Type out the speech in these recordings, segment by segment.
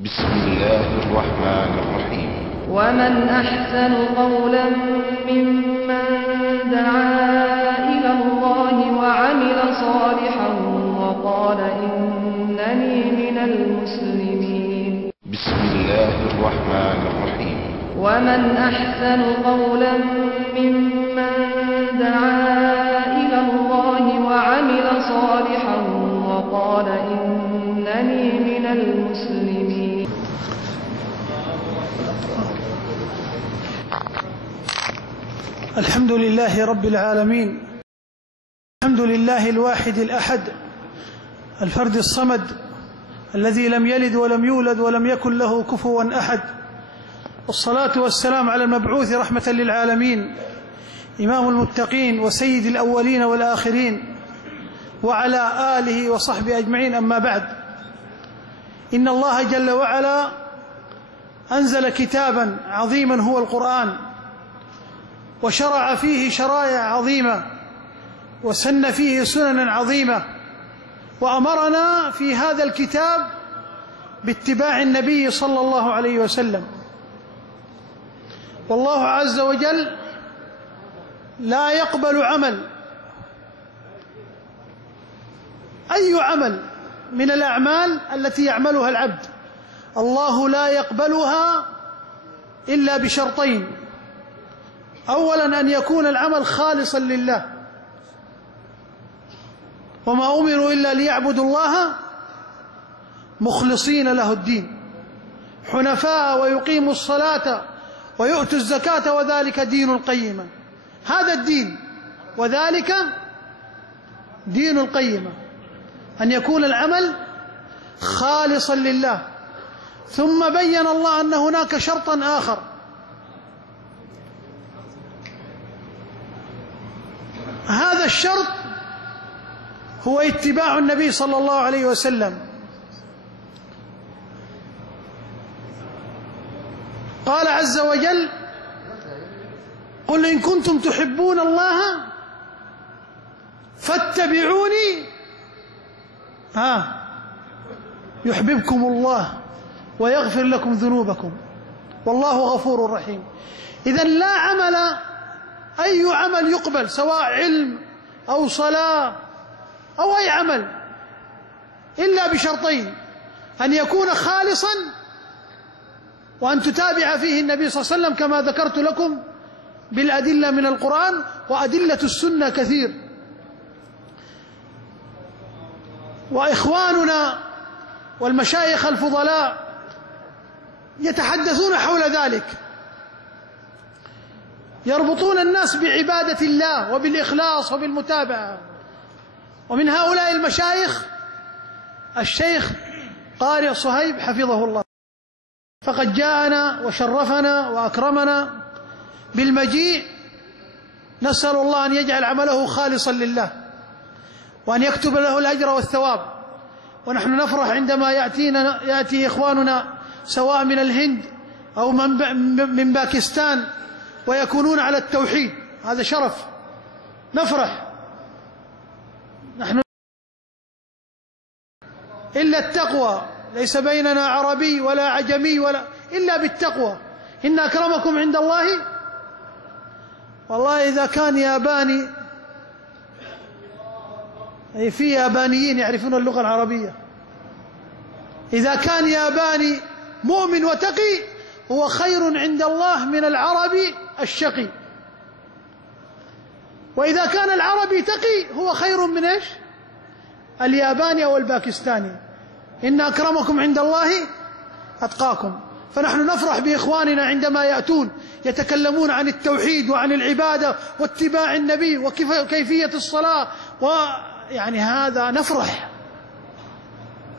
بسم الله الرحمن الرحيم. ومن أحسن قولا ممن دعا إلى الله وعمل صالحا وقال إنني من المسلمين. بسم الله الرحمن الرحيم. ومن أحسن قولا ممن دعا إلى الله وعمل صالحا وقال إنني من المسلمين. الحمد لله رب العالمين. الحمد لله الواحد الأحد الفرد الصمد الذي لم يلد ولم يولد ولم يكن له كفوا أحد، والصلاة والسلام على المبعوث رحمة للعالمين إمام المتقين وسيد الأولين والآخرين وعلى آله وصحبه أجمعين. أما بعد، إن الله جل وعلا أنزل كتابا عظيما هو القرآن، وشرع فيه شرائع عظيمة وسن فيه سننا عظيمة، وأمرنا في هذا الكتاب باتباع النبي صلى الله عليه وسلم. والله عز وجل لا يقبل عمل، أي عمل من الأعمال التي يعملها العبد، الله لا يقبلها إلا بشرطين: أولا أن يكون العمل خالصا لله، وما أمروا إلا ليعبدوا الله مخلصين له الدين حنفاء ويقيموا الصلاة ويؤتوا الزكاة وذلك دين القيمة. هذا الدين وذلك دين القيمة، أن يكون العمل خالصا لله. ثم بين الله أن هناك شرطا آخر، هذا الشرط هو اتباع النبي صلى الله عليه وسلم. قال عز وجل: قل إن كنتم تحبون الله فاتبعوني يحببكم الله ويغفر لكم ذنوبكم والله غفور رحيم. إذن لا عمل، أي عمل يقبل، سواء علم أو صلاة أو أي عمل، إلا بشرطين: أن يكون خالصا، وأن تتابع فيه النبي صلى الله عليه وسلم كما ذكرت لكم بالأدلة من القرآن، وأدلة السنة كثير. وإخواننا والمشايخ الفضلاء يتحدثون حول ذلك، يربطون الناس بعبادة الله وبالإخلاص وبالمتابعة. ومن هؤلاء المشايخ الشيخ قارئ صهيب حفظه الله، فقد جاءنا وشرفنا وأكرمنا بالمجيء. نسأل الله أن يجعل عمله خالصا لله، وأن يكتب له الأجر والثواب. ونحن نفرح عندما يأتي إخواننا سواء من الهند أو من باكستان ويكونون على التوحيد، هذا شرف، نفرح. نحن إلا التقوى، ليس بيننا عربي ولا عجمي ولا إلا بالتقوى. إن أكرمكم عند الله، والله إذا كان ياباني، أي في يابانيين يعرفون اللغة العربية، إذا كان ياباني مؤمن وتقي هو خير عند الله من العربي الشقي، وإذا كان العربي تقي هو خير من إيش؟ الياباني أو الباكستاني. إن أكرمكم عند الله أتقاكم. فنحن نفرح بإخواننا عندما يأتون يتكلمون عن التوحيد وعن العبادة واتباع النبي وكيفية الصلاة، ويعني هذا نفرح.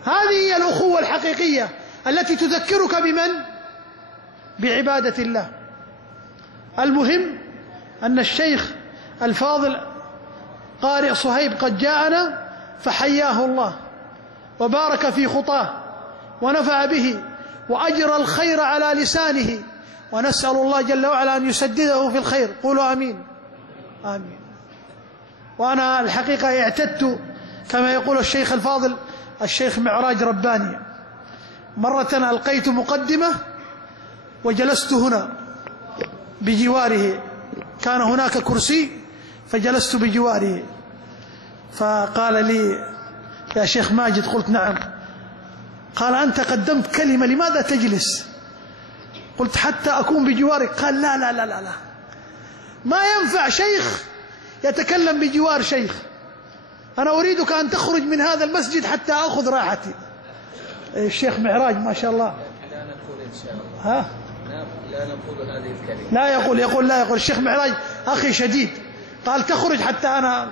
هذه هي الأخوة الحقيقية التي تذكرك بمن؟ بعبادة الله. المهم أن الشيخ الفاضل قارئ صهيب قد جاءنا، فحياه الله وبارك في خطاه ونفع به وأجرى الخير على لسانه، ونسأل الله جل وعلا أن يسدده في الخير. قولوا آمين. آمين. وأنا الحقيقة اعتدت كما يقول الشيخ الفاضل الشيخ معراج رباني، مرة ألقيت مقدمة وجلست هنا بجواره، كان هناك كرسي فجلست بجواره، فقال لي يا شيخ ماجد، قلت نعم. قال أنت قدمت كلمة لماذا تجلس؟ قلت حتى أكون بجوارك. قال لا لا لا لا لا، ما ينفع شيخ يتكلم بجوار شيخ، أنا أريدك أن تخرج من هذا المسجد حتى أخذ راحتي. الشيخ معراج ما شاء الله لا نقول إن شاء الله. ها؟ لا نقول هذه الكلمة. لا يقول لا يقول. الشيخ معراج أخي شديد، قال تخرج حتى أنا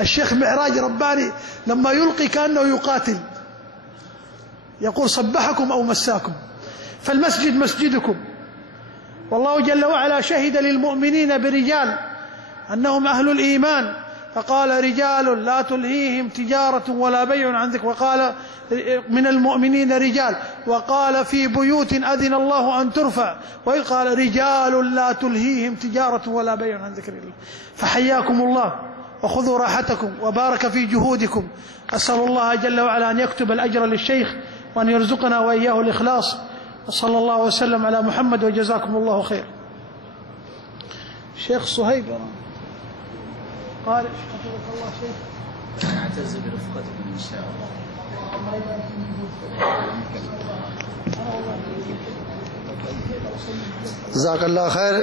الشيخ معراج رباني لما يلقي كأنه يقاتل، يقول صبحكم أو مساكم، فالمسجد مسجدكم، والله جل وعلا شهد للمؤمنين برجال أنهم أهل الإيمان، فقال رجال لا تلهيهم تجارة ولا بيع عن ذكر، وقال من المؤمنين رجال، وقال في بيوت أذن الله أن ترفع، وقال رجال لا تلهيهم تجارة ولا بيع عن ذكر الله. فحياكم الله وخذوا راحتكم وبارك في جهودكم. أسأل الله جل وعلا أن يكتب الأجر للشيخ وأن يرزقنا وإياه الإخلاص، وصلى الله وسلم على محمد وجزاكم الله خير. شيخ صهيب قال حفظك الله شيخ، نعتز برفقتكم إن شاء الله. جزاک اللہ خیر.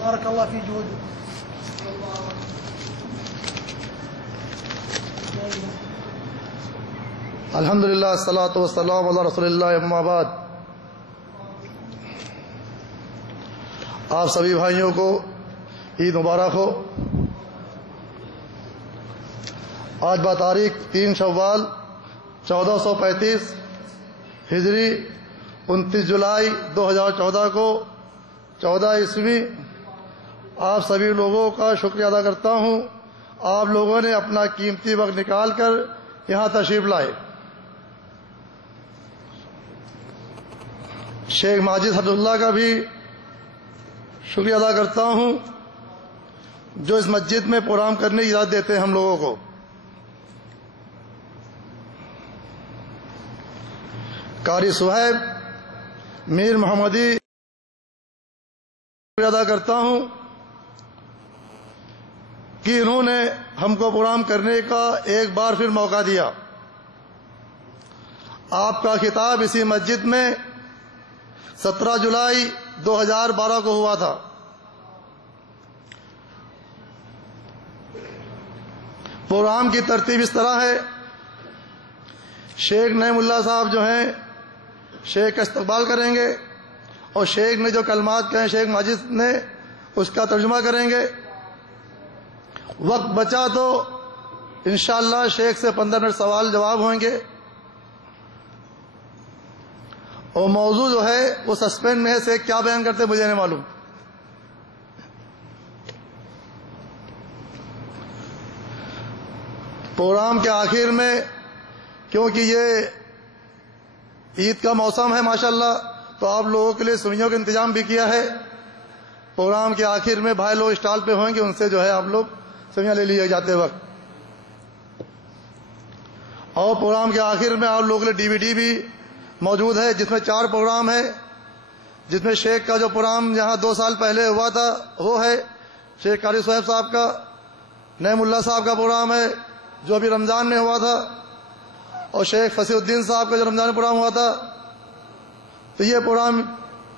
بارك الله في جهودكم. الحمدللہ الصلاۃ والسلام علی رسول اللہ، اما بعد. آپ سبھی بھائیوں کو عید مبارک ہو. آج بتاریخ 3 شوال 1435 ہجری 29 جولائی 2014 کو 14 عیسوی. آپ سبھی لوگوں کا شکریہ ادا کرتا ہوں، آپ لوگوں نے اپنا قیمتی وقت نکال کر یہاں تشریف لائے. شیخ ماجد حفظ اللہ کا بھی شکریہ ادا کرتا ہوں جو اس مسجد میں پروگرام کرنے کی اجازت دیتے ہیں ہم لوگوں کو. قاری صہیب میر محمدی شکریہ ادا کرتا ہوں کہ انہوں نے ہم کو پروگرام کرنے کا ایک بار پھر موقع دیا. آپ کا خطاب اسی مسجد میں 17 جولائی 2012 کو ہوا تھا. پروگرام کی ترتیب اس طرح ہے، شیخ نعیم اللہ صاحب جو ہیں شیخ کا استقبال کریں گے، اور شیخ نے جو کلمات کہیں شیخ ماجد نے اس کا ترجمہ کریں گے. وقت بچا تو انشاءاللہ شیخ سے 15 منٹ سوال جواب ہوئیں گے، اور موضوع جو ہے وہ سسپینس میں ہے، سے کیا بیان کرتے مجھے نہیں معلوم. پروگرام کے آخر میں کیونکہ یہ عید کا موسم ہے ماشاءاللہ، تو آپ لوگوں کے لیے سوئیوں کا انتظام بھی کیا ہے. پروگرام کے آخر میں بھائی لوگ اسٹال پہ ہوئیں گے، ان سے جو ہے آپ لوگ سوئیاں لے لیے جاتے وقت. اور پروگرام کے آخر میں آپ لوگوں کے لیے DVD بھی موجود ہے جس میں 4 پروگرام ہے، جس میں شیخ کا جو پروگرام یہاں 2 سال پہلے ہوا تھا وہ ہے، شیخ قاری صہیب صاحب کا، نعیم اللہ صاحب کا پروگرام ہے جو ابھی رمضان میں ہوا تھا، اور شیخ فصیح الدین صاحب کا جو رمضان میں پروگرام ہوا تھا. تو یہ پروگرام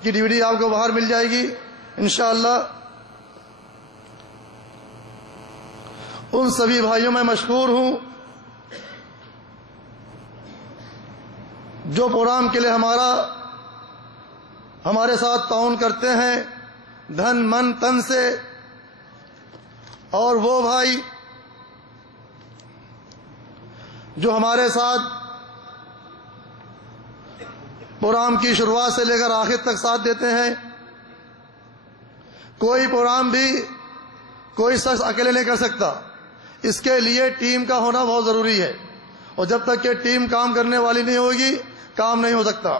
کی DVD آپ کو باہر مل جائے گی انشاءاللہ. ان سبھی بھائیوں میں مشکور ہوں جو پروگرام کے لیے ہمارے ساتھ تعاون کرتے ہیں دھن من تن سے، اور وہ بھائی جو ہمارے ساتھ پروگرام کی شروعات سے لے کر آخر تک ساتھ دیتے ہیں. کوئی پروگرام بھی کوئی شخص اکیلے نہیں کر سکتا، اس کے لیے ٹیم کا ہونا بہت ضروری ہے، اور جب تک کہ ٹیم کام کرنے والی نہیں ہوگی کام نہیں ہو سکتا.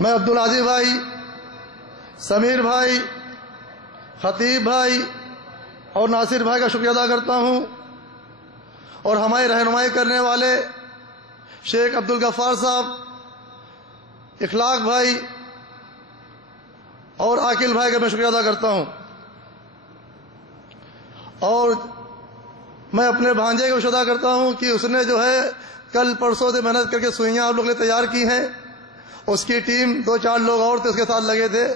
میں عبدالعزیز بھائی سمیر بھائی، خطیب بھائی اور ناصر بھائی کا شکریہ ادا کرتا ہوں، اور ہماری رہنمائی کرنے والے شیخ عبدالغفار صاحب، اخلاق بھائی اور عاقل بھائی کا میں شکریہ ادا کرتا ہوں. اور میں اپنے بھانجے کا شکریہ ادا کرتا ہوں کہ اس نے جو ہے کل پرسوں سے محنت کر کے سوئیاں آپ لوگ نے تیار کی ہیں. اس کی ٹیم 2-4 لوگ اور تھے اس کے ساتھ لگے تھے.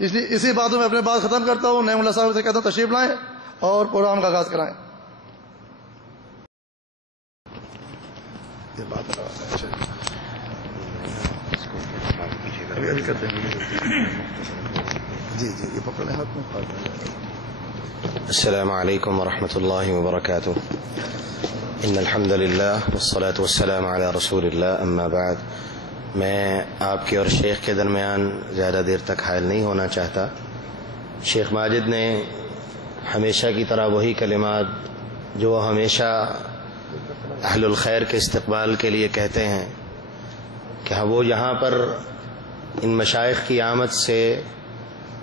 اسی بات میں اپنے بات ختم کرتا ہوں. نعیم اللہ صاحب سے کہتا ہوں تشریف لائیں اور پروگرام کا آغاز کرائیں. جی پکڑ لیں ہاتھ میں. السلام علیکم ورحمۃ اللہ وبرکاتہ. ان الحمد للہ والصلاة والسلام علی رسول اللہ، اما بعد. میں آپ کے اور شیخ کے درمیان زیادہ دیر تک حائل نہیں ہونا چاہتا. شیخ ماجد نے ہمیشہ کی طرح وہی کلمات جو وہ ہمیشہ اہل الخیر کے استقبال کے لیے کہتے ہیں کہ وہ یہاں پر ان مشائخ کی آمد سے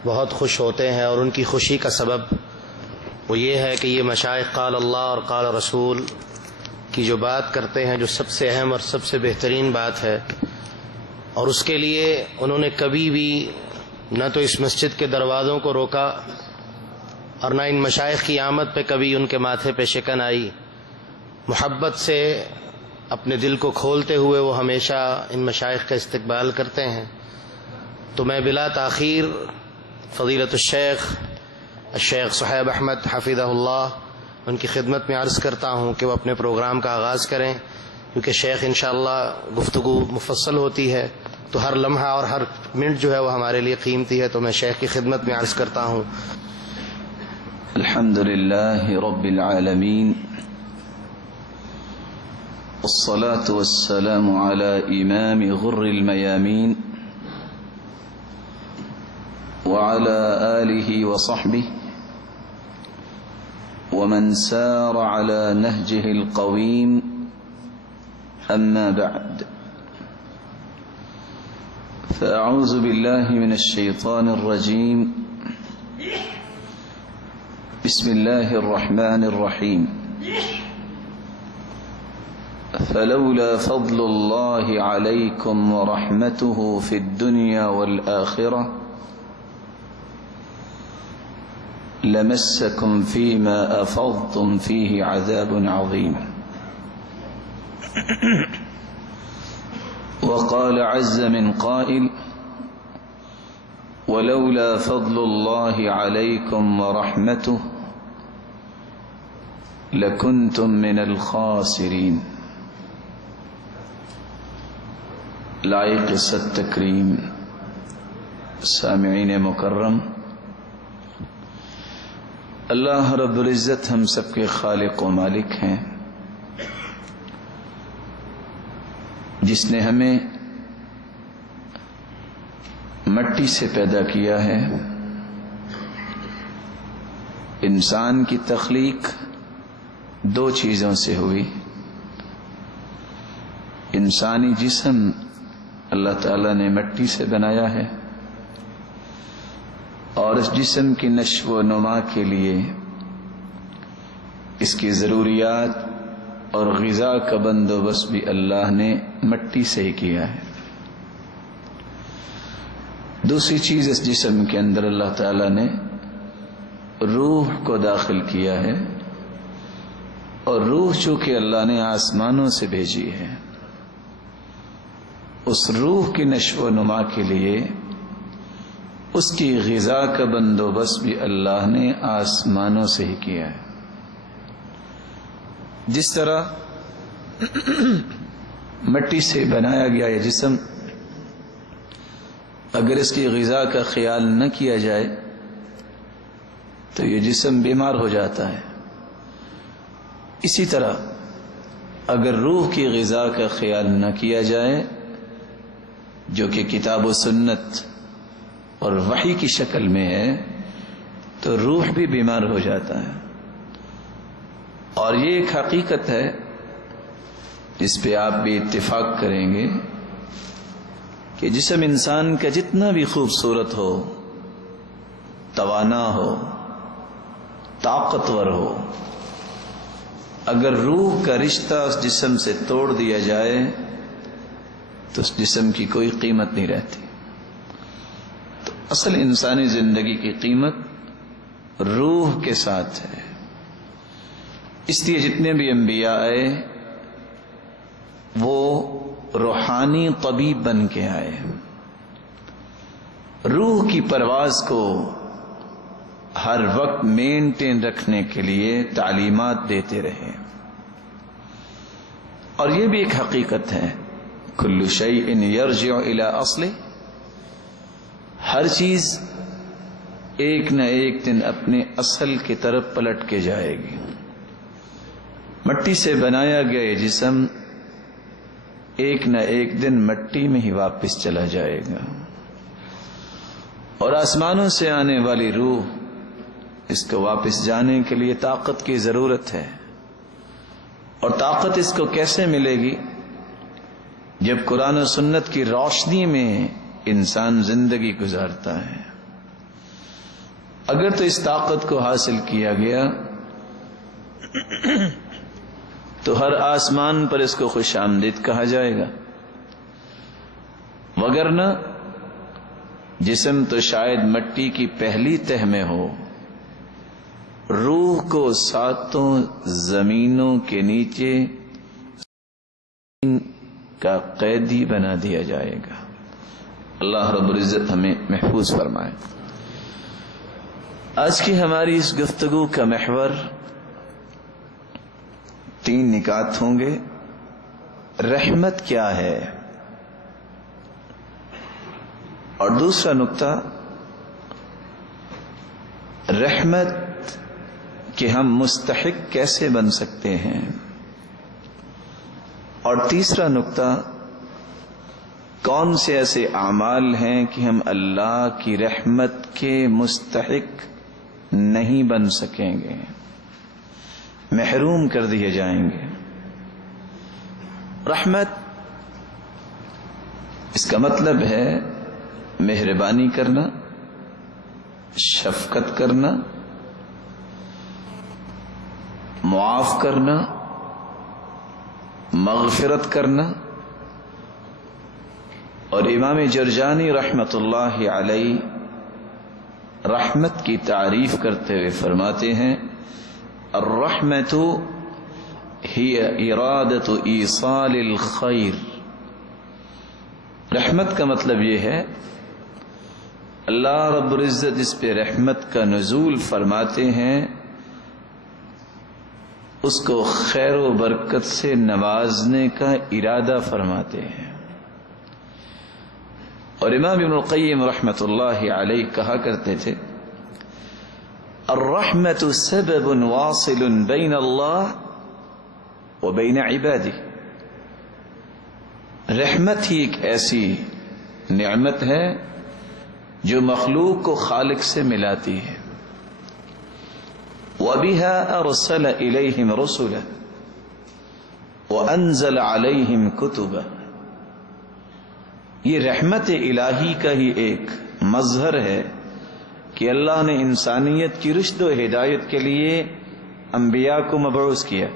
بہت خوش ہوتے ہیں، اور ان کی خوشی کا سبب وہ یہ ہے کہ یہ مشائخ قال اللہ اور قال رسول کی جو بات کرتے ہیں، جو سب سے اہم اور سب سے بہترین بات ہے، اور اس کے لیے انہوں نے کبھی بھی نہ تو اس مسجد کے دروازوں کو روکا اور نہ ان مشائخ کی آمد پہ کبھی ان کے ماتھے پہ شکن آئی. محبت سے اپنے دل کو کھولتے ہوئے وہ ہمیشہ ان مشائخ کا استقبال کرتے ہیں. تو میں بلا تاخیر فضیلت الشیخ صہیب احمد حفظہ اللہ ان کی خدمت میں عرض کرتا ہوں کہ وہ اپنے پروگرام کا آغاز کریں، کیونکہ شیخ انشاءاللہ گفتگو مفصل ہوتی ہے تو ہر لمحہ اور ہر منٹ جو ہے وہ ہمارے لیے قیمتی ہے. تو میں شیخ کی خدمت میں عرض کرتا ہوں. الحمد للہ رب العالمین، والصلاة والسلام على امام غر المیامین وعلى آله وصحبه ومن سار على نهجه القويم، أما بعد، فأعوذ بالله من الشيطان الرجيم. بسم الله الرحمن الرحيم. فلولا فضل الله عليكم ورحمته في الدنيا والآخرة لمسكم فيما أفضتم فيه عذاب عظيم. وقال عز من قائل: ولولا فضل الله عليكم ورحمته لكنتم من الخاسرين. لائق ست تکریم سامعین مکرم، اللہ رب العزت ہم سب کے خالق و مالک ہیں، جس نے ہمیں مٹی سے پیدا کیا ہے. انسان کی تخلیق 2 چیزوں سے ہوئی. انسانی جسم اللہ تعالیٰ نے مٹی سے بنایا ہے، اور اس جسم کی نشو و نما کے لیے اس کی ضروریات اور غذا کا بندوبست بھی اللہ نے مٹی سے ہی کیا ہے. دوسری چیز، اس جسم کے اندر اللہ تعالیٰ نے روح کو داخل کیا ہے، اور روح چونکہ اللہ نے آسمانوں سے بھیجی ہے، اس روح کی نشو و نما کے لیے اس کی غذا کا بندوبست بھی اللہ نے آسمانوں سے ہی کیا ہے. جس طرح مٹی سے بنایا گیا یہ جسم، اگر اس کی غذا کا خیال نہ کیا جائے تو یہ جسم بیمار ہو جاتا ہے. اسی طرح اگر روح کی غذا کا خیال نہ کیا جائے، جو کہ کتاب و سنت اور وحی کی شکل میں ہے، تو روح بھی بیمار ہو جاتا ہے. اور یہ ایک حقیقت ہے جس پہ آپ بھی اتفاق کریں گے کہ جسم انسان کا جتنا بھی خوبصورت ہو، توانا ہو، طاقتور ہو، اگر روح کا رشتہ اس جسم سے توڑ دیا جائے تو اس جسم کی کوئی قیمت نہیں رہتی۔ تو اصل انسانی زندگی کی قیمت روح کے ساتھ ہے۔ اس لیے جتنے بھی انبیاء آئے وہ روحانی طبیب بن کے آئے، روح کی پرواز کو ہر وقت مینٹین رکھنے کے لیے تعلیمات دیتے رہے۔ اور یہ بھی ایک حقیقت ہے، کل شیء یرجع الی اصلہ، ہر چیز ایک نہ ایک دن اپنے اصل کی طرف پلٹ کے جائے گی۔ مٹی سے بنایا گیا یہ جسم ایک نہ ایک دن مٹی میں ہی واپس چلا جائے گا، اور آسمانوں سے آنے والی روح، اس کو واپس جانے کے لیے طاقت کی ضرورت ہے۔ اور طاقت اس کو کیسے ملے گی؟ جب قرآن و سنت کی روشنی میں انسان زندگی گزارتا ہے۔ اگر تو اس طاقت کو حاصل کیا گیا تو ہر آسمان پر اس کو خوش آمدید کہا جائے گا، وگرنہ جسم تو شاید مٹی کی پہلی تہ میں ہو، روح کو ساتوں زمینوں کے نیچے کا قیدی بنا دیا جائے گا۔ اللہ رب العزت ہمیں محفوظ فرمائے۔ آج کی ہماری اس گفتگو کا محور 3 نکات ہوں گے۔ رحمت کیا ہے، اور دوسرا نقطہ رحمت کہ ہم مستحق کیسے بن سکتے ہیں، اور تیسرا نقطہ کون سے ایسے اعمال ہیں کہ ہم اللہ کی رحمت کے مستحق نہیں بن سکیں گے، محروم کر دیے جائیں گے۔ رحمت اس کا مطلب ہے مہربانی کرنا، شفقت کرنا، معاف کرنا، مغفرت کرنا۔ اور امام جرجانی رحمت اللہ علیہ رحمت کی تعریف کرتے ہوئے فرماتے ہیں، الرحمت ہی ارادت ایصال الخیر۔ رحمت کا مطلب یہ ہے اللہ رب العزت اس پہ رحمت کا نزول فرماتے ہیں، اس کو خیر و برکت سے نوازنے کا ارادہ فرماتے ہیں۔ اور امام ابن القیم رحمت اللہ علیہ کہا کرتے تھے، الرحمت سبب واصل بین اللہ و بین عبادہ۔ رحمت ہی ایک ایسی نعمت ہے جو مخلوق کو خالق سے ملاتی ہے۔ وَبِهَا أَرْسَلَ إِلَيْهِمْ رُسُلًا وَأَنزَلَ عَلَيْهِمْ كُتُبًا۔ یہ رحمت الہی کا ہی ایک مظہر ہے کہ اللہ نے انسانیت کی رشد و ہدایت کے لیے انبیاء کو مبعوث کیا۔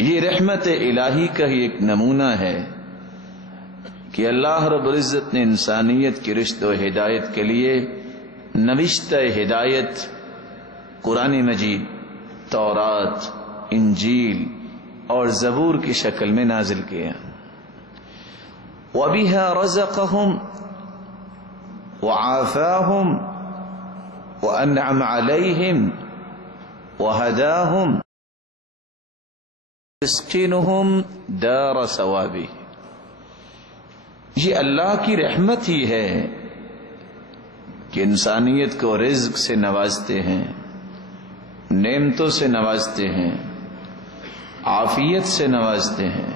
یہ رحمت الہی کا ہی ایک نمونہ ہے کہ اللہ رب العزت نے انسانیت کی رشد و ہدایت کے لیے نوشتہ ہدایت قرآن مجید، تورات، انجیل اور زبور کی شکل میں نازل کیا۔ وَبِهَا رَزَقَهُمْ وَعَافَاهُمْ وَأَنْعَمَ عَلَيْهِمْ وَهَدَاهُمْ يُسْكِنُهُمْ دَارَ ثَوَابِهِ۔ یہ اللہ کی رحمت ہی ہے کہ انسانیت کو رزق سے نوازتے ہیں، نعمتوں سے نوازتے ہیں، عافیت سے نوازتے ہیں۔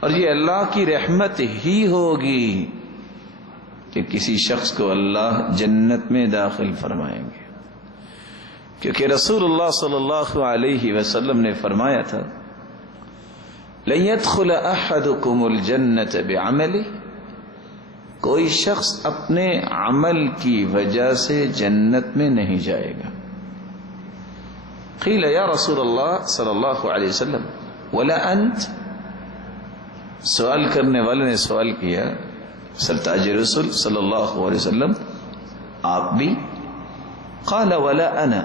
اور یہ اللہ کی رحمت ہی ہوگی کہ کسی شخص کو اللہ جنت میں داخل فرمائیں گے، کیونکہ رسول اللہ صلی اللہ علیہ وسلم نے فرمایا تھا، لن يدخل احدكم الجنة بعمله، کوئی شخص اپنے عمل کی وجہ سے جنت میں نہیں جائے گا. قیل یا رسول اللہ صلی اللہ علیہ وسلم ولا انت، سوال کرنے والے نے سوال کیا سرتاج رسول صلی اللہ علیہ وسلم آپ بھی؟ قال ولا انا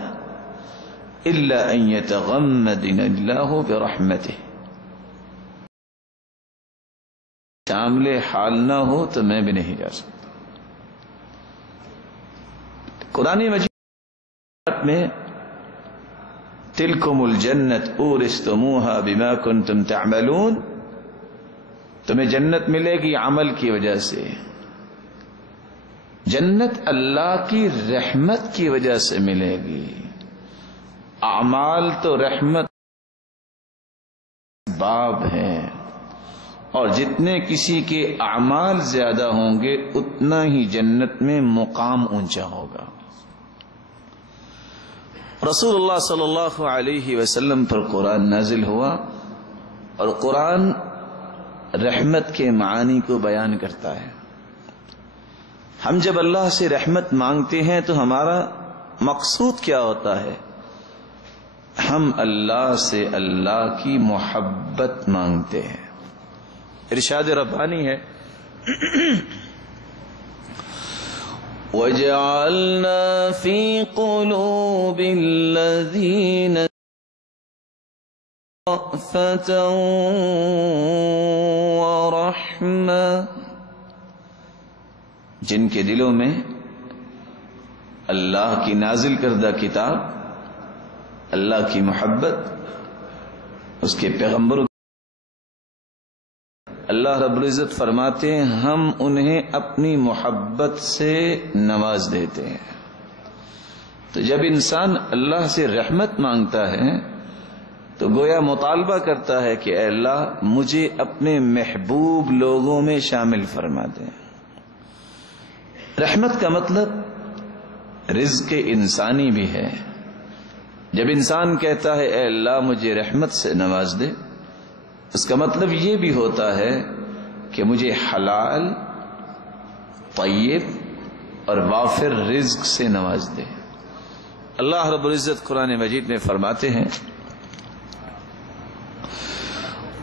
الا ان يتغمدني الله برحمته، شامل حال نہ ہو تو میں بھی نہیں جا سکتا. قرآن مجید میں تلکم الجنت اورثتموها بما کنتم تعملون، تمہیں جنت ملے گی عمل کی وجہ سے. جنت اللہ کی رحمت کی وجہ سے ملے گی. اعمال تو رحمت باب ہیں، اور جتنے کسی کے اعمال زیادہ ہوں گے اتنا ہی جنت میں مقام اونچا ہوگا. رسول اللہ صلی اللہ علیہ وسلم پر قرآن نازل ہوا، اور قرآن رحمت کے معانی کو بیان کرتا ہے. ہم جب اللہ سے رحمت مانگتے ہیں تو ہمارا مقصود کیا ہوتا ہے؟ ہم اللہ سے اللہ کی محبت مانگتے ہیں. ارشاد ربانی ہے وَجَعَلْنَا فِي قُلُوبِ الَّذِينَ رَأْفَةً وَرَحْمَةً، جن کے دلوں میں اللہ کی نازل کردہ کتاب، اللہ کی محبت، اس کے پیغمبروں، اللہ رب العزت فرماتے ہیں ہم انہیں اپنی محبت سے نواز دیتے ہیں. تو جب انسان اللہ سے رحمت مانگتا ہے تو گویا مطالبہ کرتا ہے کہ اے اللہ مجھے اپنے محبوب لوگوں میں شامل فرما دیں. رحمت کا مطلب رزق انسانی بھی ہے. جب انسان کہتا ہے اے اللہ مجھے رحمت سے نواز دے، اس کا مطلب یہ بھی ہوتا ہے کہ مجھے حلال، طیب اور وافر رزق سے نواز دے. اللہ رب العزت قرآن مجید میں فرماتے ہیں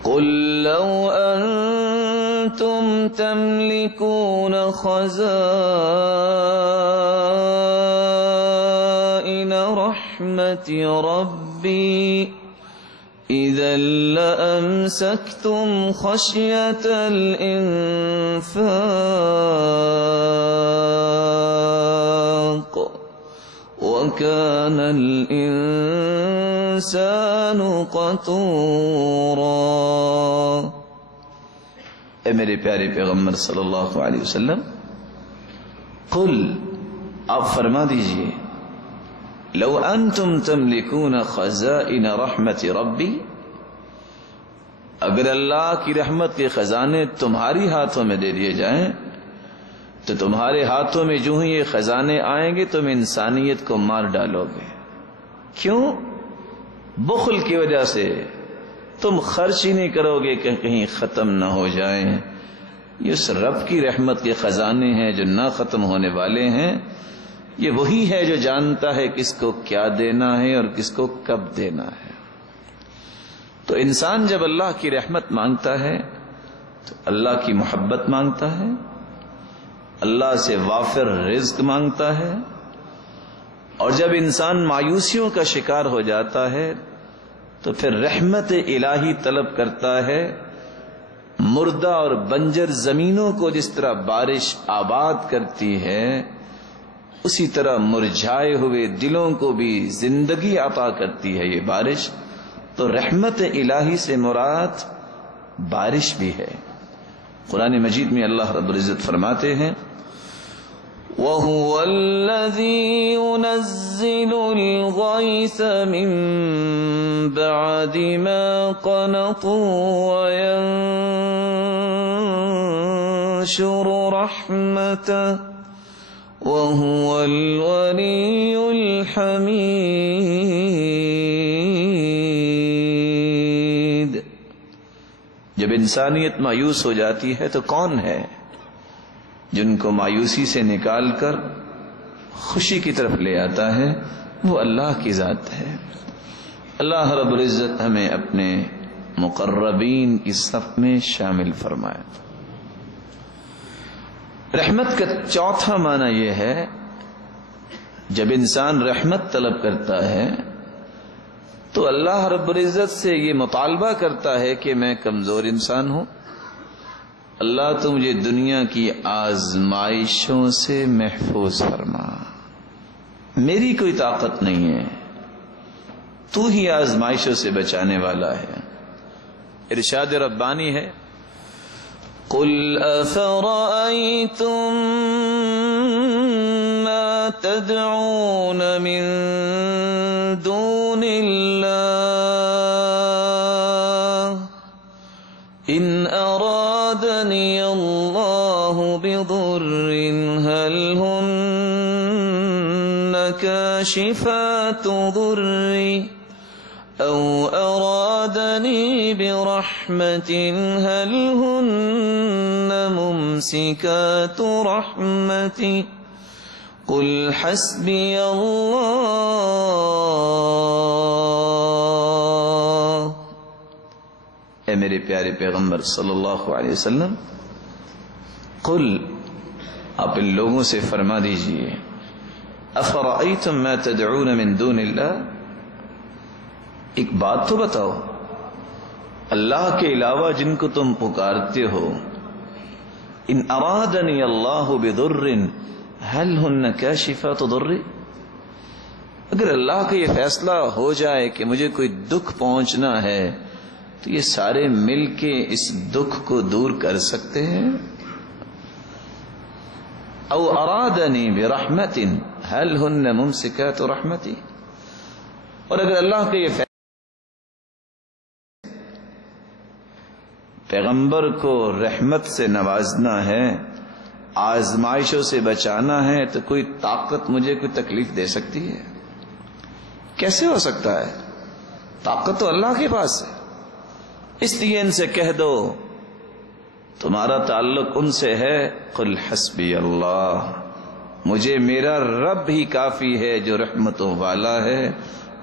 قُلْ لَوْ أَنْتُمْ تَمْلِكُونَ خَزَائِنَ رَحْمَةِ رَبِّي إِذًا لَأَمْسَكْتُمْ خَشْيَةَ الْإِنفَاقِ وَكَانَ الْإِنسَانُ قَتُورًا. اے میرے پیارے پیغمبر صلی اللہ علیہ وسلم، قل، آپ فرما دیجئے، لو انتم تملکون خزائن رحمت ربی، اگر اللہ کی رحمت کے خزانے تمہاری ہاتھوں میں دے دیے جائیں تو تمہارے ہاتھوں میں جو ہی یہ خزانے آئیں گے تم انسانیت کو مار ڈالو گے. کیوں؟ بخل کی وجہ سے. تم خرچ ہی نہیں کرو گے کہ کہیں ختم نہ ہو جائیں. یہ اس رب کی رحمت کے خزانے ہیں جو نہ ختم ہونے والے ہیں. یہ وہی ہے جو جانتا ہے کس کو کیا دینا ہے اور کس کو کب دینا ہے. تو انسان جب اللہ کی رحمت مانگتا ہے تو اللہ کی محبت مانگتا ہے، اللہ سے وافر رزق مانگتا ہے. اور جب انسان مایوسیوں کا شکار ہو جاتا ہے تو پھر رحمت الہی طلب کرتا ہے. مردہ اور بنجر زمینوں کو جس طرح بارش آباد کرتی ہے اسی طرح مرجھائے ہوئے دلوں کو بھی زندگی عطا کرتی ہے یہ بارش. تو رحمت الہی سے مراد بارش بھی ہے. قرآن مجید میں اللہ رب العزت فرماتے ہیں وَهُوَ الَّذِي يُنَزِّلُ الْغَيْثَ مِن بَعْدِ مَا قَنَطُوا وَيَنشُرُ رَحْمَتَهُ وَهُوَ الْوَلِيُّ الْحَمِيدُ. جب انسانیت مایوس ہو جاتی ہے تو کون ہے جن کو مایوسی سے نکال کر خوشی کی طرف لے آتا ہے؟ وہ اللہ کی ذات ہے۔ اللہ رب العزت ہمیں اپنے مقربین کی صف میں شامل فرمائے۔ رحمت کا چوتھا معنی یہ ہے، جب انسان رحمت طلب کرتا ہے تو اللہ رب العزت سے یہ مطالبہ کرتا ہے کہ میں کمزور انسان ہوں، اللہ تو مجھے دنیا کی آزمائشوں سے محفوظ فرما، میری کوئی طاقت نہیں ہے، تو ہی آزمائشوں سے بچانے والا ہے۔ ارشاد ربانی ہے، قل افرأيتم ما تدعون من دون الله إن أرادني الله بضر هل هن كاشفات ضري أو أرادني برحمة هل هن ممسكات رحمتي قل حسبي الله۔ اے میرے پیارے پیغمبر صلی اللہ علیہ وسلم، قل، آپ ان لوگوں سے فرما دیجئے، افرأیتم ما تدعون من دون اللہ، ایک بات تو بتاؤ، اللہ کے علاوہ جن کو تم پکارتے ہو، ان ارادنی اللہ بضر هل ہن کاشفات ضر، اگر اللہ کا یہ فیصلہ ہو جائے کہ مجھے کوئی دکھ پہنچنا ہے تو یہ سارے مل کے اس دکھ کو دور کر سکتے ہیں؟ او ارادنی برحمت هل ہن ممسکات رحمتی، اور اگر اللہ کا یہ فیصلہ پیغمبر کو رحمت سے نوازنا ہے، آزمائشوں سے بچانا ہے، تو کوئی طاقت مجھے کوئی تکلیف دے سکتی ہے؟ کیسے ہو سکتا ہے؟ طاقت تو اللہ کے پاس ہے۔ اس لیے ان سے کہہ دو تمہارا تعلق ان سے ہے، قل حسبی اللہ، مجھے میرا رب ہی کافی ہے جو رحمتوں والا ہے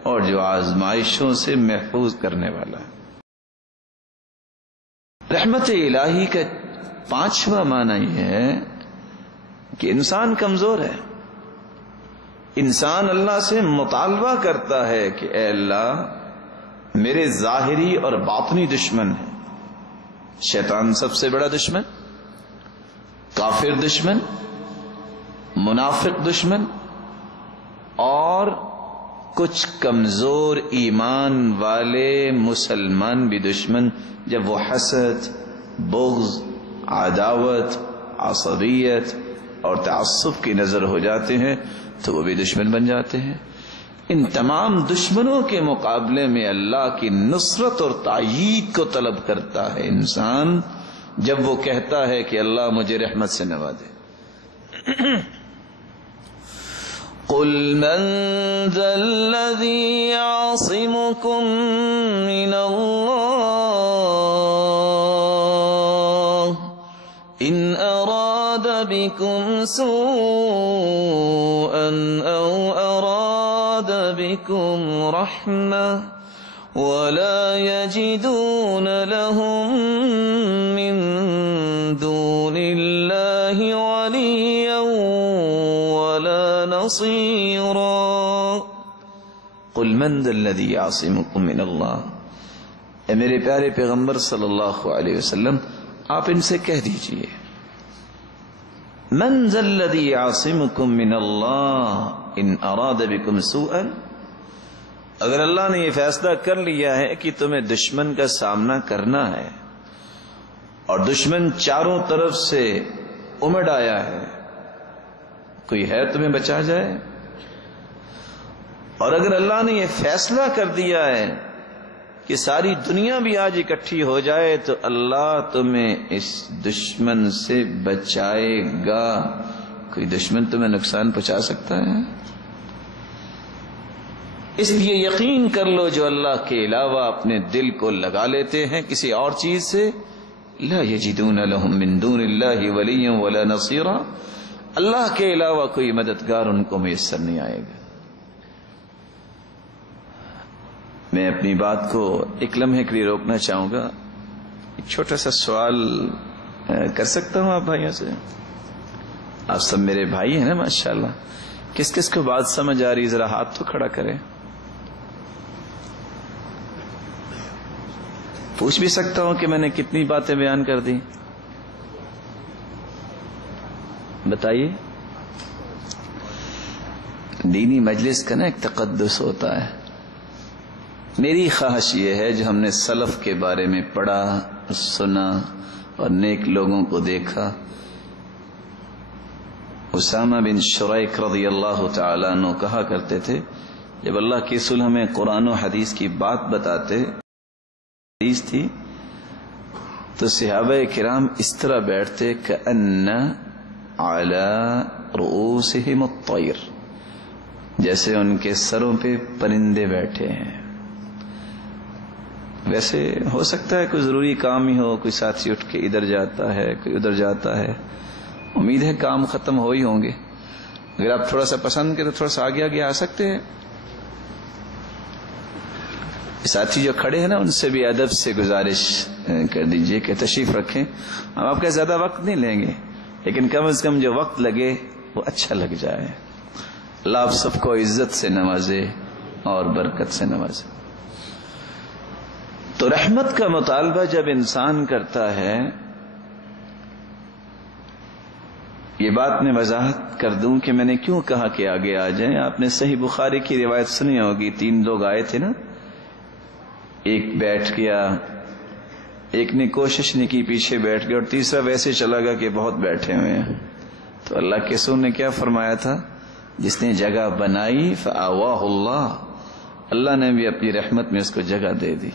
اور جو آزمائشوں سے محفوظ کرنے والا ہے۔ رحمت الہی کا پانچواں معنی یہ ہے کہ انسان کمزور ہے، انسان اللہ سے مطالبہ کرتا ہے کہ اے اللہ میرے ظاہری اور باطنی دشمن ہیں، شیطان سب سے بڑا دشمن، کافر دشمن، منافق دشمن، اور کچھ کمزور ایمان والے مسلمان بھی دشمن، جب وہ حسد، بغض، عداوت، عصبیت اور تعصب کی نظر ہو جاتے ہیں تو وہ بھی دشمن بن جاتے ہیں۔ ان تمام دشمنوں کے مقابلے میں اللہ کی نصرت اور تائید کو طلب کرتا ہے انسان جب وہ کہتا ہے کہ اللہ مجھے رحمت سے نوازے۔ قل من ذا الذی یعصمکم من اللہ ان اراد بكم سوءا او اراد بكم رحمة ولا يجدون لهم من دون الله وليا ولا نصيرا قل من ذا الذي يعصمكم من الله، اے میرے پیارے پیغمبر صلی اللہ علیہ وسلم، آپ ان سے کہہ دیجئے، من ذا الذی یعصمکم من اللہ ان اراد بکم سوءا، اگر اللہ نے یہ فیصلہ کر لیا ہے کہ تمہیں دشمن کا سامنا کرنا ہے اور دشمن چاروں طرف سے امڑ آیا ہے، کوئی ہے تمہیں بچا جائے؟ اور اگر اللہ نے یہ فیصلہ کر دیا ہے کہ ساری دنیا بھی آج اکٹھی ہو جائے تو اللہ تمہیں اس دشمن سے بچائے گا، کوئی دشمن تمہیں نقصان پہنچا سکتا ہے؟ اس لیے یقین کر لو جو اللہ کے علاوہ اپنے دل کو لگا لیتے ہیں کسی اور چیز سے لا یجدون لهم من دون اللہ ولیا ولا نصیرا، اللہ کے علاوہ کوئی مددگار ان کو میسر نہیں آئے گا۔ میں اپنی بات کو ایک لمحے کے لیے روکنا چاہوں گا، ایک چھوٹا سا سوال کر سکتا ہوں آپ بھائیوں سے؟ آپ سب میرے بھائی ہیں نا ماشاءاللہ، کس کس کو بات سمجھ آ رہی، ذرا ہاتھ تو کھڑا کریں۔ پوچھ بھی سکتا ہوں کہ میں نے کتنی باتیں بیان کر دی؟ بتائیے۔ دینی مجلس کا نا ایک تقدس ہوتا ہے۔ میری خواہش یہ ہے جو ہم نے سلف کے بارے میں پڑھا، سنا اور نیک لوگوں کو دیکھا۔ اسامہ بن شریک رضی اللہ تعالی عنہ کہا کرتے تھے، جب اللہ کے رسول ہمیں قرآن و حدیث کی بات بتاتے، حدیث تھی، تو صحابہ کرام اس طرح بیٹھتے کأن علی رؤوسہم الطیر، جیسے ان کے سروں پہ پرندے بیٹھے ہیں۔ ویسے ہو سکتا ہے کوئی ضروری کام ہی ہو، کوئی ساتھی اٹھ کے ادھر جاتا ہے، کوئی ادھر جاتا ہے، امید ہے کام ختم ہو ہی ہوں گے۔ اگر آپ تھوڑا سا پسند کریں تو تھوڑا سا آگے آگے آ سکتے ہیں۔ ساتھی جو کھڑے ہیں نا، ان سے بھی ادب سے گزارش کر دیجئے کہ تشریف رکھیں۔ ہم آپ کا زیادہ وقت نہیں لیں گے، لیکن کم از کم جو وقت لگے وہ اچھا لگ جائے۔ اللہ آپ سب کو عزت سے نوازے اور برکت سے نوازے۔ تو رحمت کا مطالبہ جب انسان کرتا ہے، یہ بات میں وضاحت کر دوں کہ میں نے کیوں کہا کہ آگے آ جائیں۔ آپ نے صحیح بخاری کی روایت سنی ہوگی، 3 لوگ آئے تھے نا، ایک بیٹھ گیا، ایک نے کوشش نہیں کی، پیچھے بیٹھ گیا، اور تیسرا ویسے چلا گیا کہ بہت بیٹھے ہوئے ہیں۔ تو اللہ کے رسول نے کیا فرمایا تھا؟ جس نے جگہ بنائی فآواہ اللہ، اللہ نے بھی اپنی رحمت میں اس کو جگہ دے دی۔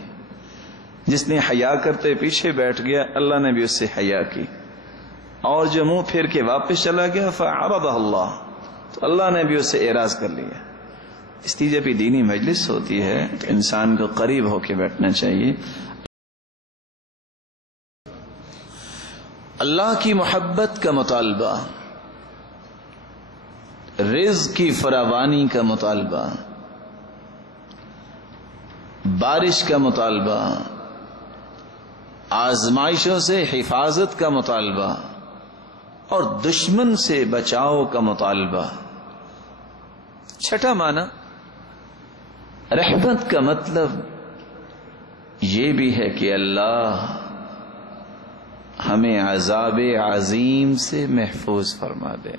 جس نے حیا کرتے پیچھے بیٹھ گیا، اللہ نے بھی اس سے حیا کی، اور جو منہ پھیر کے واپس چلا گیا فعرضہ اللہ، تو اللہ نے بھی اس سے اعراض کر لیا۔ اس لیے جب دینی مجلس ہوتی ہے تو انسان کو قریب ہو کے بیٹھنا چاہیے۔ اللہ کی محبت کا مطالبہ، رزق کی فراوانی کا مطالبہ، بارش کا مطالبہ، آزمائشوں سے حفاظت کا مطالبہ، اور دشمن سے بچاؤ کا مطالبہ۔ چھٹا معنی رحمت کا مطلب یہ بھی ہے کہ اللہ ہمیں عذاب عظیم سے محفوظ فرما دے۔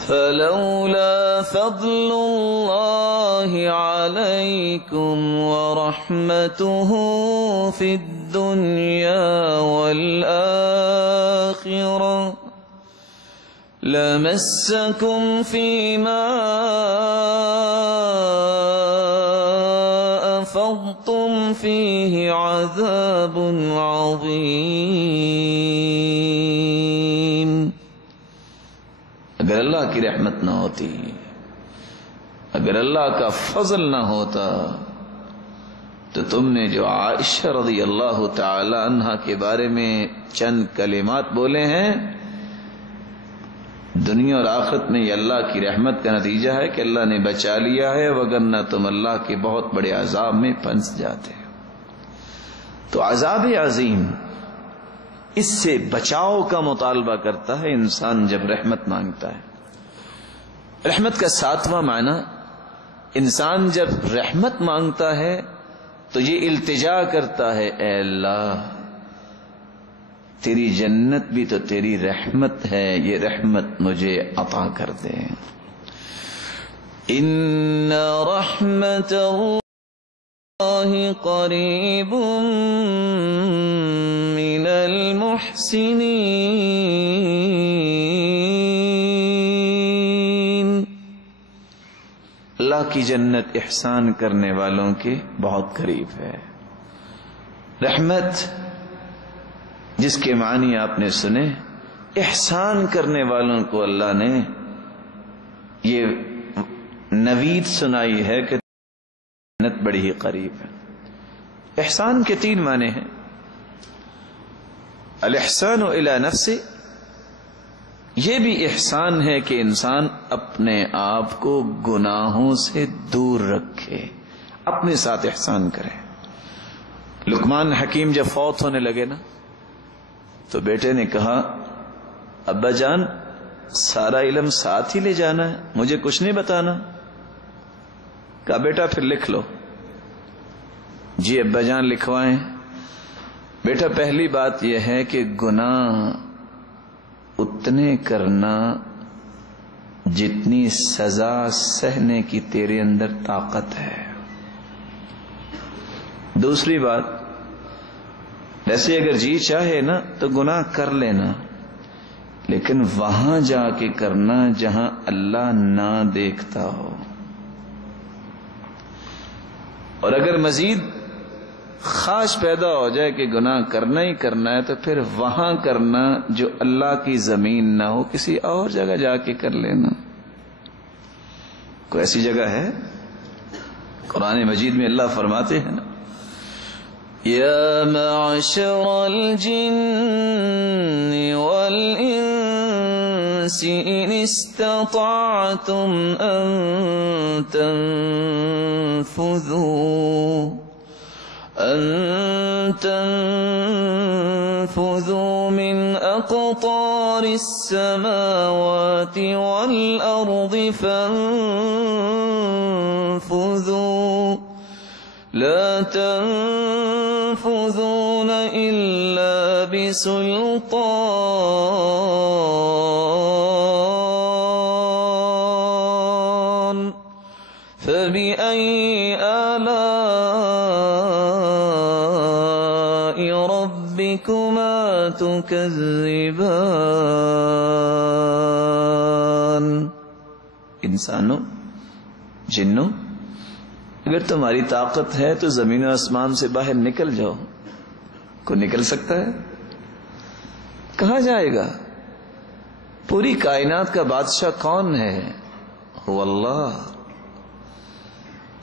فلولا فضل اللہ علیکم ورحمتہ فی الدنیا والآخرہ لمسکم فیما افضتم فیہ عذاب عظیم۔ اگر اللہ کی رحمت نہ ہوتی، اگر اللہ کا فضل نہ ہوتا، تو تم نے جو عائشہ رضی اللہ تعالی عنہا کے بارے میں چند کلمات بولے ہیں، دنیا اور آخرت میں یہ اللہ کی رحمت کا نتیجہ ہے کہ اللہ نے بچا لیا ہے، وگرنہ تم اللہ کے بہت بڑے عذاب میں پھنس جاتے۔ تو عذاب عظیم، اس سے بچاؤ کا مطالبہ کرتا ہے انسان جب رحمت مانگتا ہے۔ رحمت کا 7واں معنی، انسان جب رحمت مانگتا ہے تو یہ التجا کرتا ہے، اے اللہ تیری جنت بھی تو تیری رحمت ہے، یہ رحمت مجھے عطا کر دے۔ ان رحمت اللہ قریب من المحسنین، اللہ کی جنت احسان کرنے والوں کے بہت قریب ہے۔ رحمت جس کے معنی آپ نے سنے، احسان کرنے والوں کو اللہ نے یہ نوید سنائی ہے کہ جنت بڑی ہی قریب ہے۔ احسان کے 3 معنی ہیں۔ الاحسان الی نفسہ، یہ بھی احسان ہے کہ انسان اپنے آپ کو گناہوں سے دور رکھے، اپنے ساتھ احسان کرے۔ لقمان حکیم جب فوت ہونے لگے نا تو بیٹے نے کہا ابا جان سارا علم ساتھ ہی لے جانا ہے، مجھے کچھ نہیں بتانا؟ کہا بیٹا پھر لکھ لو۔ جی ابا جان لکھوائیں۔ بیٹا پہلی بات یہ ہے کہ گناہ اتنے کرنا جتنی سزا سہنے کی تیرے اندر طاقت ہے۔ دوسری بات، ویسے اگر جی چاہے نا تو گناہ کر لینا، لیکن وہاں جا کے کرنا جہاں اللہ نہ دیکھتا ہو، اور اگر مزید خواہش پیدا ہو جائے کہ گناہ کرنا ہی کرنا ہے تو پھر وہاں کرنا جو اللہ کی زمین نہ ہو، کسی اور جگہ جا کے کر لینا۔ کوئی ایسی جگہ ہے؟ قرآن مجید میں اللہ فرماتے ہیں نا یا معشر الجن والانس ان استطعتم ان تنفذوا من اقطار السماوات والارض فانفذوا لا تنفذون الا بسلطان فبأي آلاء ربكما تكذبان۔ انسانوں، جنوں، اگر تمہاری طاقت ہے تو زمین و آسمان سے باہر نکل جاؤ۔ کوئی نکل سکتا ہے؟ کہاں جائے گا؟ پوری کائنات کا بادشاہ کون ہے؟ هو اللہ۔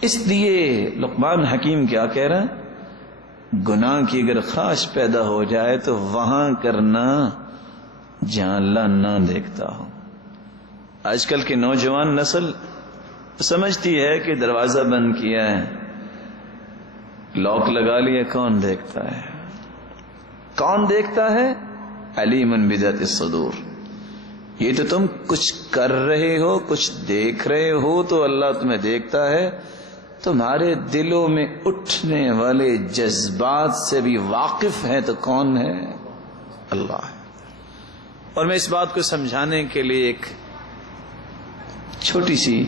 اس لیے لقمان حکیم کیا کہہ رہا ہے؟ گناہ کی اگر خواہش پیدا ہو جائے تو وہاں کرنا جہاں اللہ نہ دیکھتا ہو۔ آج کل کی نوجوان نسل سمجھتی ہے کہ دروازہ بند کیا ہے، لاک لگا لیا، کون دیکھتا ہے؟ کون دیکھتا ہے؟ علیم بذات الصدور۔ یہ تو تم کچھ کر رہے ہو، کچھ دیکھ رہے ہو تو اللہ تمہیں دیکھتا ہے، تمہارے دلوں میں اٹھنے والے جذبات سے بھی واقف ہے تو کون ہے؟ اللہ ہے۔ اور میں اس بات کو سمجھانے کے لیے ایک چھوٹی سی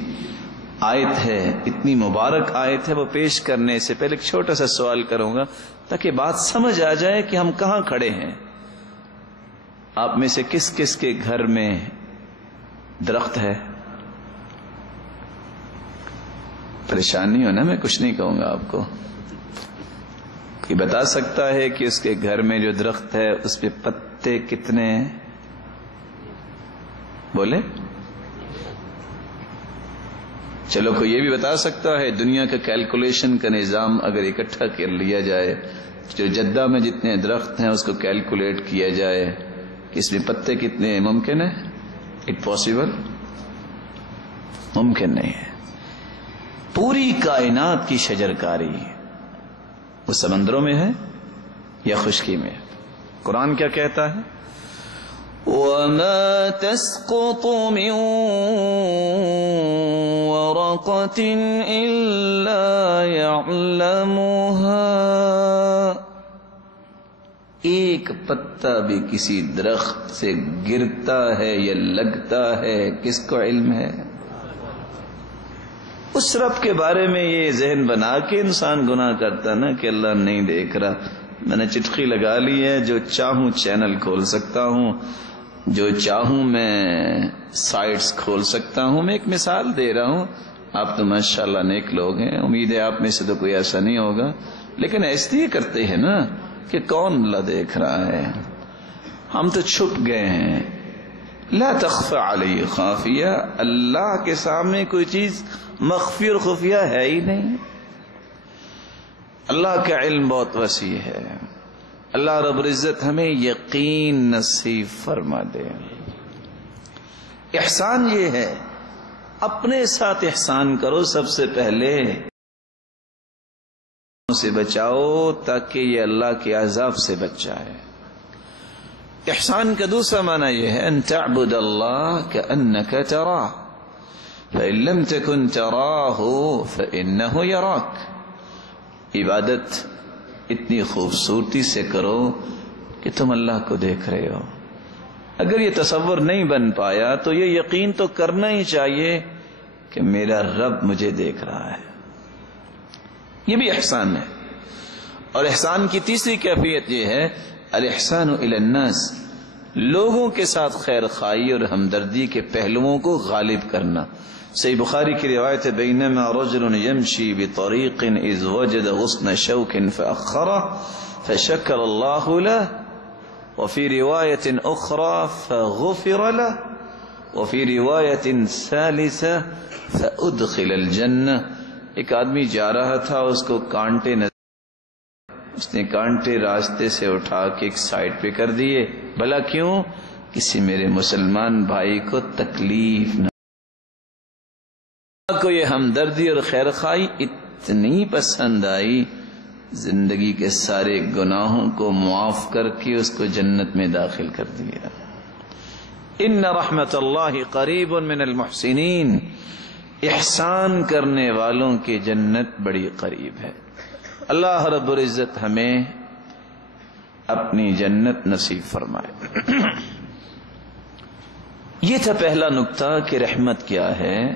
آیت ہے، اتنی مبارک آیت ہے، وہ پیش کرنے سے پہلے ایک چھوٹا سا سوال کروں گا تاکہ بات سمجھ آ جائے کہ ہم کہاں کھڑے ہیں۔ آپ میں سے کس کس کے گھر میں درخت ہے؟ پریشانی ہو نا، میں کچھ نہیں کہوں گا آپ کو۔ کوئی بتا سکتا ہے کہ اس کے گھر میں جو درخت ہے اس پہ پتے کتنے ہیں؟ بولے؟ چلو کوئی یہ بھی بتا سکتا ہے دنیا کا کیلکولیشن کا نظام اگر اکٹھا کر لیا جائے، جو جدہ میں جتنے درخت ہیں اس کو کیلکولیٹ کیا جائے کہ اس میں پتے کتنے ہیں، ممکن ہے؟ It possible? ممکن نہیں ہے۔ پوری کائنات کی شجرکاری وہ سمندروں میں ہے یا خشکی میں؟ قرآن کیا کہتا ہے؟ وَمَا تَسْقُطُ مِن وَرَقَةٍ إِلَّا يَعْلَمُهَا۔ ایک پتا بھی کسی درخت سے گرتا ہے یا لگتا ہے کس کو علم ہے؟ اس رب کے بارے میں یہ ذہن بنا کے انسان گناہ کرتا نا کہ اللہ نہیں دیکھ رہا، میں نے چٹکی لگا لی ہے، جو چاہوں چینل کھول سکتا ہوں، جو چاہوں میں سائٹس کھول سکتا ہوں۔ میں ایک مثال دے رہا ہوں، آپ تو ماشاءاللہ نیک لوگ ہیں، امید ہے آپ میں سے تو کوئی ایسا نہیں ہوگا، لیکن ایسے ہی کرتے ہیں نا کہ کون اللہ دیکھ رہا ہے، ہم تو چھپ گئے ہیں۔ لا تخفى علی خافیہ، اللہ کے سامنے کوئی چیز مخفی اور خفیہ ہے ہی نہیں۔ اللہ کا علم بہت وسیع ہے، اللہ رب العزت ہمیں یقین نصیب فرما دے۔ احسان یہ ہے اپنے ساتھ احسان کرو، سب سے پہلے سے بچاؤ تاکہ یہ اللہ کے عذاب سے بچ جائے۔ احسان کا دوسرا معنی یہ ہے ان تعبد اللہ کأنک تراہ فإن لم تکن تراہ فإنہ یراک۔ عبادت اتنی خوبصورتی سے کرو کہ تم اللہ کو دیکھ رہے ہو۔ اگر یہ تصور نہیں بن پایا تو یہ یقین تو کرنا ہی چاہیے کہ میرا رب مجھے دیکھ رہا ہے۔ یہ بھی احسان ہے۔ اور احسان کی تیسری کیفیت یہ ہے الاحسان الی الناس، لوگوں کے ساتھ خیر خواہی اور ہمدردی کے پہلوؤں کو غالب کرنا۔ صحیح بخاری کی روایت ہے بینما رجل یمشی بطریق اذ وجد غصن شوک فأخره فشکر اللہ له وفی روایت اخرى فغفر له وفی روایت ثالثة فأدخل الجنہ۔ ایک آدمی جا رہا تھا، اس کو کانٹے اس نے کانٹے راستے سے اٹھا کے ایک سائڈ پہ کر دیے، بھلا کیوں؟ کسی میرے مسلمان بھائی کو تکلیف نہ۔ کو یہ ہمدردی اور خیر خواہی اتنی پسند آئی، زندگی کے سارے گناہوں کو معاف کر کے اس کو جنت میں داخل کر دیا۔ ان رحمت اللہ قریب من المحسنین، احسان کرنے والوں کی جنت بڑی قریب ہے۔ اللہ رب العزت ہمیں اپنی جنت نصیب فرمائے۔ یہ تھا پہلا نقطہ کہ رحمت کیا ہے۔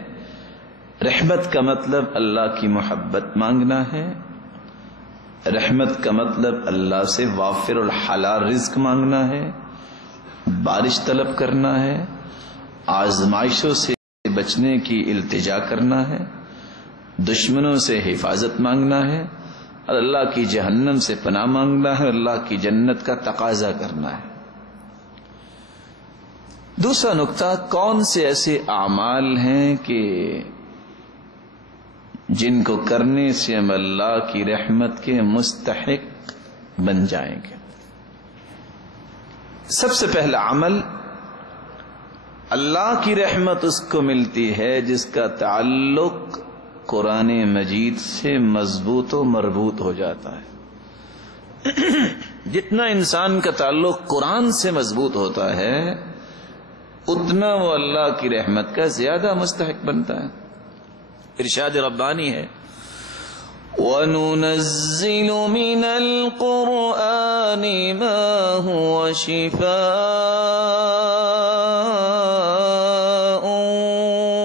رحمت کا مطلب اللہ کی محبت مانگنا ہے، رحمت کا مطلب اللہ سے وافر الحلال رزق مانگنا ہے، بارش طلب کرنا ہے، آزمائشوں سے بچنے کی التجا کرنا ہے، دشمنوں سے حفاظت مانگنا ہے، اور اللہ کی جہنم سے پناہ مانگنا ہے، اللہ کی جنت کا تقاضا کرنا ہے۔ دوسرا نقطہ، کون سے ایسے اعمال ہیں کہ جن کو کرنے سے ہم اللہ کی رحمت کے مستحق بن جائیں گے۔ سب سے پہلا عمل، اللہ کی رحمت اس کو ملتی ہے جس کا تعلق قرآن مجید سے مضبوط و مربوط ہو جاتا ہے۔ جتنا انسان کا تعلق قرآن سے مضبوط ہوتا ہے اتنا وہ اللہ کی رحمت کا زیادہ مستحق بنتا ہے۔ ارشاد ربانی ہے وَنُنَزِّلُ مِنَ الْقُرْآنِ مَا هُوَ شِفَاءٌ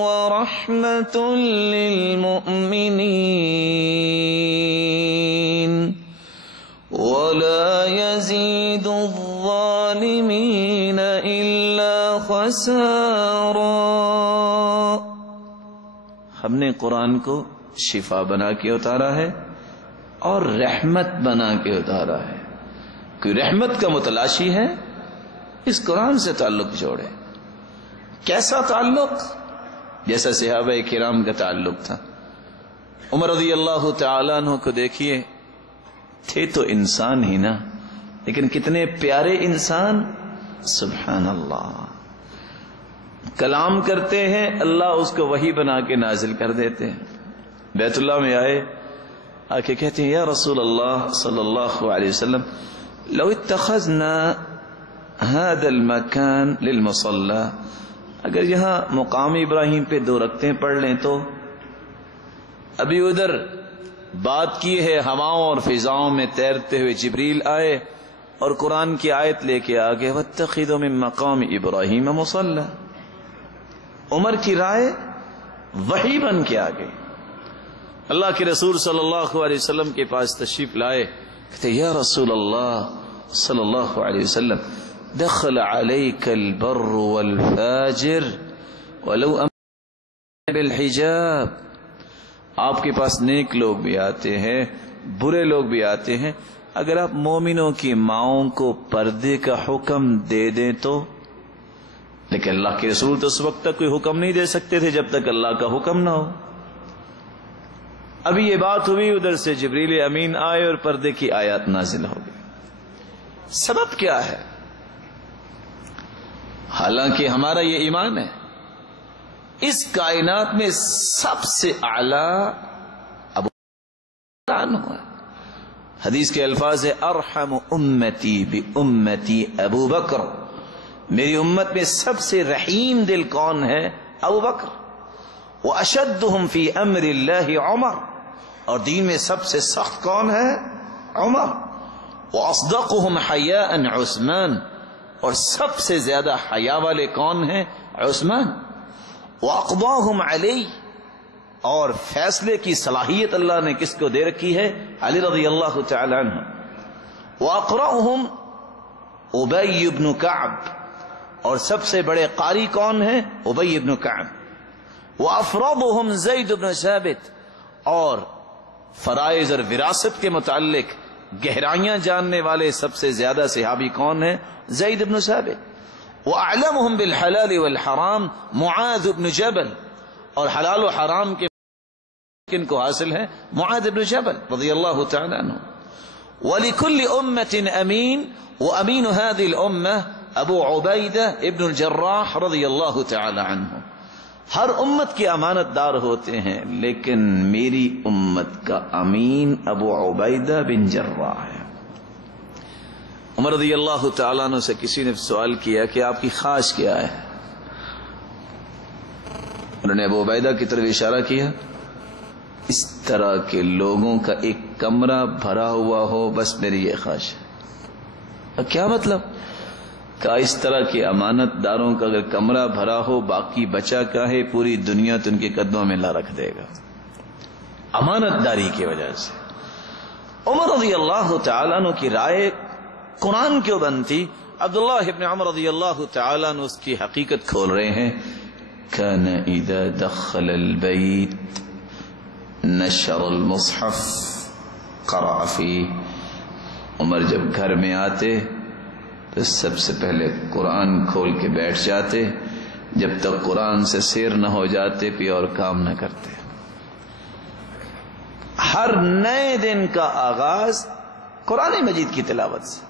وَرَحْمَةٌ لِّلْمُؤْمِنِينَ وَلَا يَزِيدُ الظَّالِمِينَ إِلَّا خَسَارًا۔ ہم نے قرآن کو شفا بنا کے اتارا ہے اور رحمت بنا کے اتارا ہے۔ کوئی رحمت کا متلاشی ہے اس قرآن سے تعلق جوڑے۔ کیسا تعلق؟ جیسا صحابہ کرام کا تعلق تھا۔ عمر رضی اللہ تعالیٰ عنہ کو دیکھیے، تھے تو انسان ہی نا، لیکن کتنے پیارے انسان، سبحان اللہ۔ کلام کرتے ہیں، اللہ اس کو وحی بنا کے نازل کر دیتے ہیں۔ بیت اللہ میں آئے، آ کے کہتے ہیں یا رسول اللہ صلی اللہ علیہ وسلم لو اتخذنا هذا المكان للمصلى، اگر یہاں مقام ابراہیم پہ 2 رکعتیں پڑھ لیں تو۔ ابھی ادھر بات کی ہے، ہواؤں اور فضاؤں میں تیرتے ہوئے جبریل آئے اور قرآن کی آیت لے کے آگے واتخذوا من مقام ابراہیم مصلی۔ عمر کی رائے وحی بن کے آ گئی۔ اللہ کے رسول صلی اللہ علیہ وسلم کے پاس تشریف لائے، کہتے یا رسول اللہ صلی اللہ علیہ وسلم دخل علیک البر والفاجر ولو امر بالحجاب، آپ کے پاس نیک لوگ بھی آتے ہیں، برے لوگ بھی آتے ہیں، اگر آپ مومنوں کی ماؤں کو پردے کا حکم دے دیں تو۔ لیکن اللہ کے رسول تو اس وقت تک کوئی حکم نہیں دے سکتے تھے جب تک اللہ کا حکم نہ ہو۔ ابھی یہ بات ہوئی، ادھر سے جبریل امین آئے اور پردے کی آیات نازل ہو گئی۔ سبب کیا ہے؟ حالانکہ ہمارا یہ ایمان ہے اس کائنات میں سب سے اعلیٰ ابو عنہ ہے. حدیث کے الفاظ ہے ارحم امتی بامتی ابو بکر، میری امت میں سب سے رحیم دل کون ہے؟ ابو بکر. واشدہم فی امر اللہ عمر، اور دین میں سب سے سخت کون ہے؟ عمر. واصدقہم حیاء عثمان، اور سب سے زیادہ حیا والے کون ہیں؟ عثمان. واقضاہم علی، اور فیصلے کی صلاحیت اللہ نے کس کو دے رکھی ہے؟ علی رضی اللہ تعالی عنہ. واقرأہم ابی بن کعب، اور سب سے بڑے قاری کون ہیں؟ ابی بن کعب. وافرضہم زید بن ثابت، اور فرائض اور وراثت کے متعلق گہرائیاں جاننے والے سب سے زیادہ صحابی کون ہیں؟ زید بن ثابت. وأعلمهم بالحلال والحرام معاذ بن جبل، اور حلال و حرام کے کن کو حاصل ہے؟ معاذ بن جبل رضی اللہ تعالی عنہ. ولكل أمة أمين، وأمين هذه الأمة ابو عبیدہ ابن الجراح رضی اللہ تعالی عنہ. ہر امت کے امانت دار ہوتے ہیں، لیکن میری امت کا امین ابو عبیدہ بن جراح ہے. عمر رضی اللہ تعالیٰ عنہ سے کسی نے سوال کیا کہ آپ کی خواہش کیا ہے؟ انہوں نے ابو عبیدہ کی طرف اشارہ کیا، اس طرح کے لوگوں کا ایک کمرہ بھرا ہوا ہو، بس میری یہ خواہش ہے. کیا مطلب؟ کہ اس طرح کے امانت داروں کا اگر کمرہ بھرا ہو، باقی بچا کا ہے، پوری دنیا تو ان کے قدموں میں لا رکھ دے گا امانت داری کی وجہ سے. عمر رضی اللہ تعالیٰ عنہ کی رائے قرآن کیوں بنتی؟ عبداللہ ابن عمر رضی اللہ تعالیٰ عنہ اس کی حقیقت کھول رہے ہیں. کان اذا دخل البیت نشر المصحف قرأ فیہ. عمر جب گھر میں آتے تو سب سے پہلے قرآن کھول کے بیٹھ جاتے، جب تک قرآن سے سیر نہ ہو جاتے کوئی اور کام نہ کرتے. ہر نئے دن کا آغاز قرآن مجید کی تلاوت سے.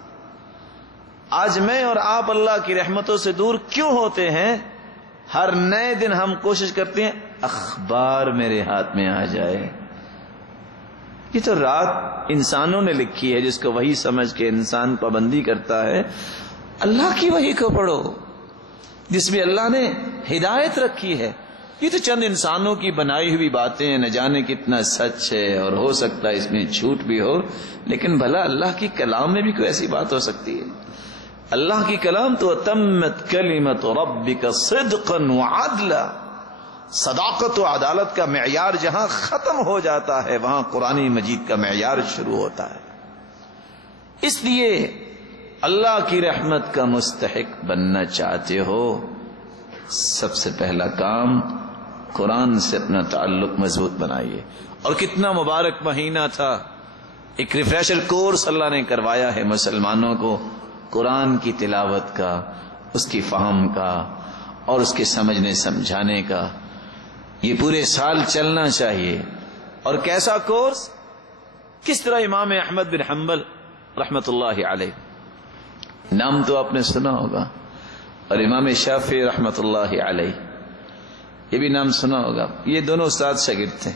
آج میں اور آپ اللہ کی رحمتوں سے دور کیوں ہوتے ہیں؟ ہر نئے دن ہم کوشش کرتے ہیں اخبار میرے ہاتھ میں آ جائے. یہ تو رات انسانوں نے لکھی ہے جس کو وحی سمجھ کے انسان پابندی کرتا ہے. اللہ کی وحی کو پڑھو جس میں اللہ نے ہدایت رکھی ہے. یہ تو چند انسانوں کی بنائی ہوئی باتیں ہیں، نہ جانے کتنا سچ ہے، اور ہو سکتا ہے اس میں جھوٹ بھی ہو، لیکن بھلا اللہ کی کلام میں بھی کوئی ایسی بات ہو سکتی ہے؟ اللہ کی کلام تو تمت کلمت ربک صدقا وعدلا، صداقت و عدالت کا معیار جہاں ختم ہو جاتا ہے وہاں قرآن مجید کا معیار شروع ہوتا ہے. اس لیے اللہ کی رحمت کا مستحق بننا چاہتے ہو، سب سے پہلا کام قرآن سے اپنا تعلق مضبوط بنائیے. اور کتنا مبارک مہینہ تھا، ایک ریفریشر کورس اللہ نے کروایا ہے مسلمانوں کو قرآن کی تلاوت کا، اس کی فہم کا، اور اس کے سمجھنے سمجھانے کا. یہ پورے سال چلنا چاہیے. اور کیسا کورس؟ کس طرح امام احمد بن حنبل رحمت اللہ علیہ، نام تو آپ نے سنا ہوگا، اور امام شافعی رحمت اللہ علیہ یہ بھی نام سنا ہوگا. یہ دونوں استاد شاگرد تھے.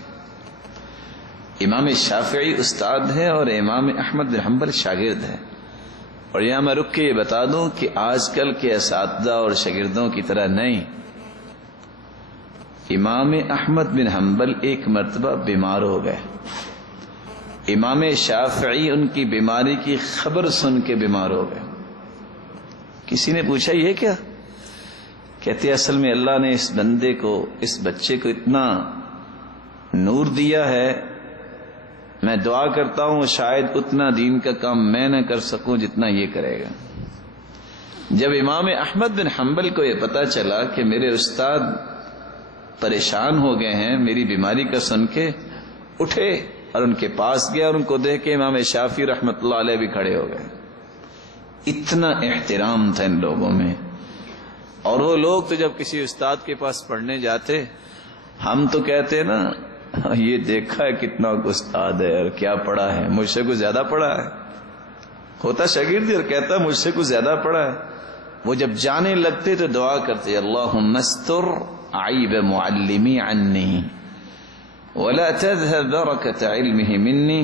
امام شافعی استاد ہیں اور امام احمد بن حنبل شاگرد ہیں. اور یہاں میں رک کے یہ بتا دوں کہ آج کل کے اساتذہ اور شاگردوں کی طرح نہیں. امام احمد بن حنبل ایک مرتبہ بیمار ہو گئے. امام شافعی ان کی بیماری کی خبر سن کے بیمار ہو گئے. کسی نے پوچھا یہ کیا؟ کہتے اصل میں اللہ نے اس بندے کو، اس بچے کو اتنا نور دیا ہے، میں دعا کرتا ہوں شاید اتنا دین کا کام میں نہ کر سکوں جتنا یہ کرے گا. جب امام احمد بن حنبل کو یہ پتا چلا کہ میرے استاد پریشان ہو گئے ہیں میری بیماری کا سن کے، اٹھے اور ان کے پاس گیا اور ان کو دیکھ کے امام شافعی رحمت اللہ علیہ بھی کھڑے ہو گئے. اتنا احترام تھا ان لوگوں میں. اور وہ لوگ تو جب کسی استاد کے پاس پڑھنے جاتے، ہم تو کہتے نا یہ دیکھا ہے کتنا استاد ہے اور کیا پڑھا ہے، مجھ سے کچھ زیادہ پڑھا ہے. ہوتا شاگرد اور کہتا مجھ سے کچھ زیادہ پڑھا ہے. وہ جب جانے لگتے تو دعا کرتے اللہم استر عیب معلمی عنی ولا تذهب برکت علمہ منی.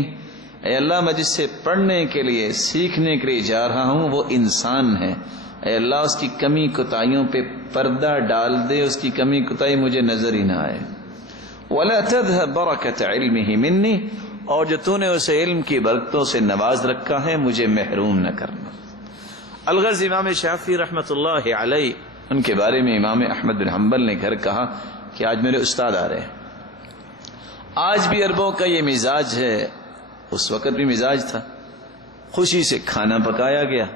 اے اللہ میں جس سے پڑھنے کے لیے سیکھنے کے لیے جا رہا ہوں وہ انسان ہے، اے اللہ اس کی کمی کوتاہیوں پہ پردہ ڈال دے، اس کی کمی کوتاہی مجھے نظر ہی نہ آئے. ولا تذهب برکت علمہ منی، اور جو تو نے اسے علم کی برکتوں سے نواز رکھا ہے مجھے محروم نہ کرنا. الغرض امام شافعی رحمۃ اللہ علیہ، ان کے بارے میں امام احمد بن حنبل نے گھر کہا کہ آج میرے استاد آ رہے ہیں. آج بھی عربوں کا یہ مزاج ہے، اس وقت بھی مزاج تھا. خوشی سے کھانا پکایا گیا،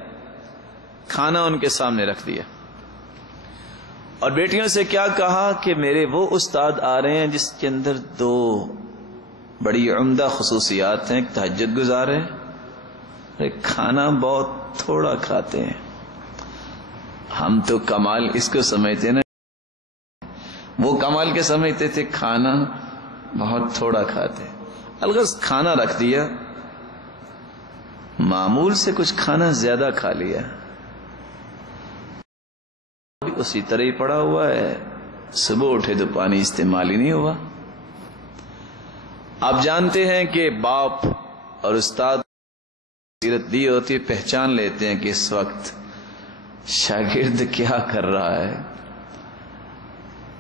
کھانا ان کے سامنے رکھ دیا، اور بیٹیوں سے کیا کہا کہ میرے وہ استاد آ رہے ہیں جس کے اندر دو بڑی عمدہ خصوصیات ہیں. تہجد گزار ہے، کھانا بہت تھوڑا کھاتے ہیں. ہم تو کمال اس کو سمجھتے نا، وہ کمال کے سمجھتے تھے کھانا بہت تھوڑا کھاتے. الغرض کھانا رکھ دیا، معمول سے کچھ کھانا زیادہ کھا لیا، اسی طرح ہی پڑا ہوا ہے. صبح اٹھے تو پانی استعمال ہی نہیں ہوا. آپ جانتے ہیں کہ باپ اور استاد سیرت دی ہوتی، پہچان لیتے ہیں کہ اس وقت شاگرد کیا کر رہا ہے،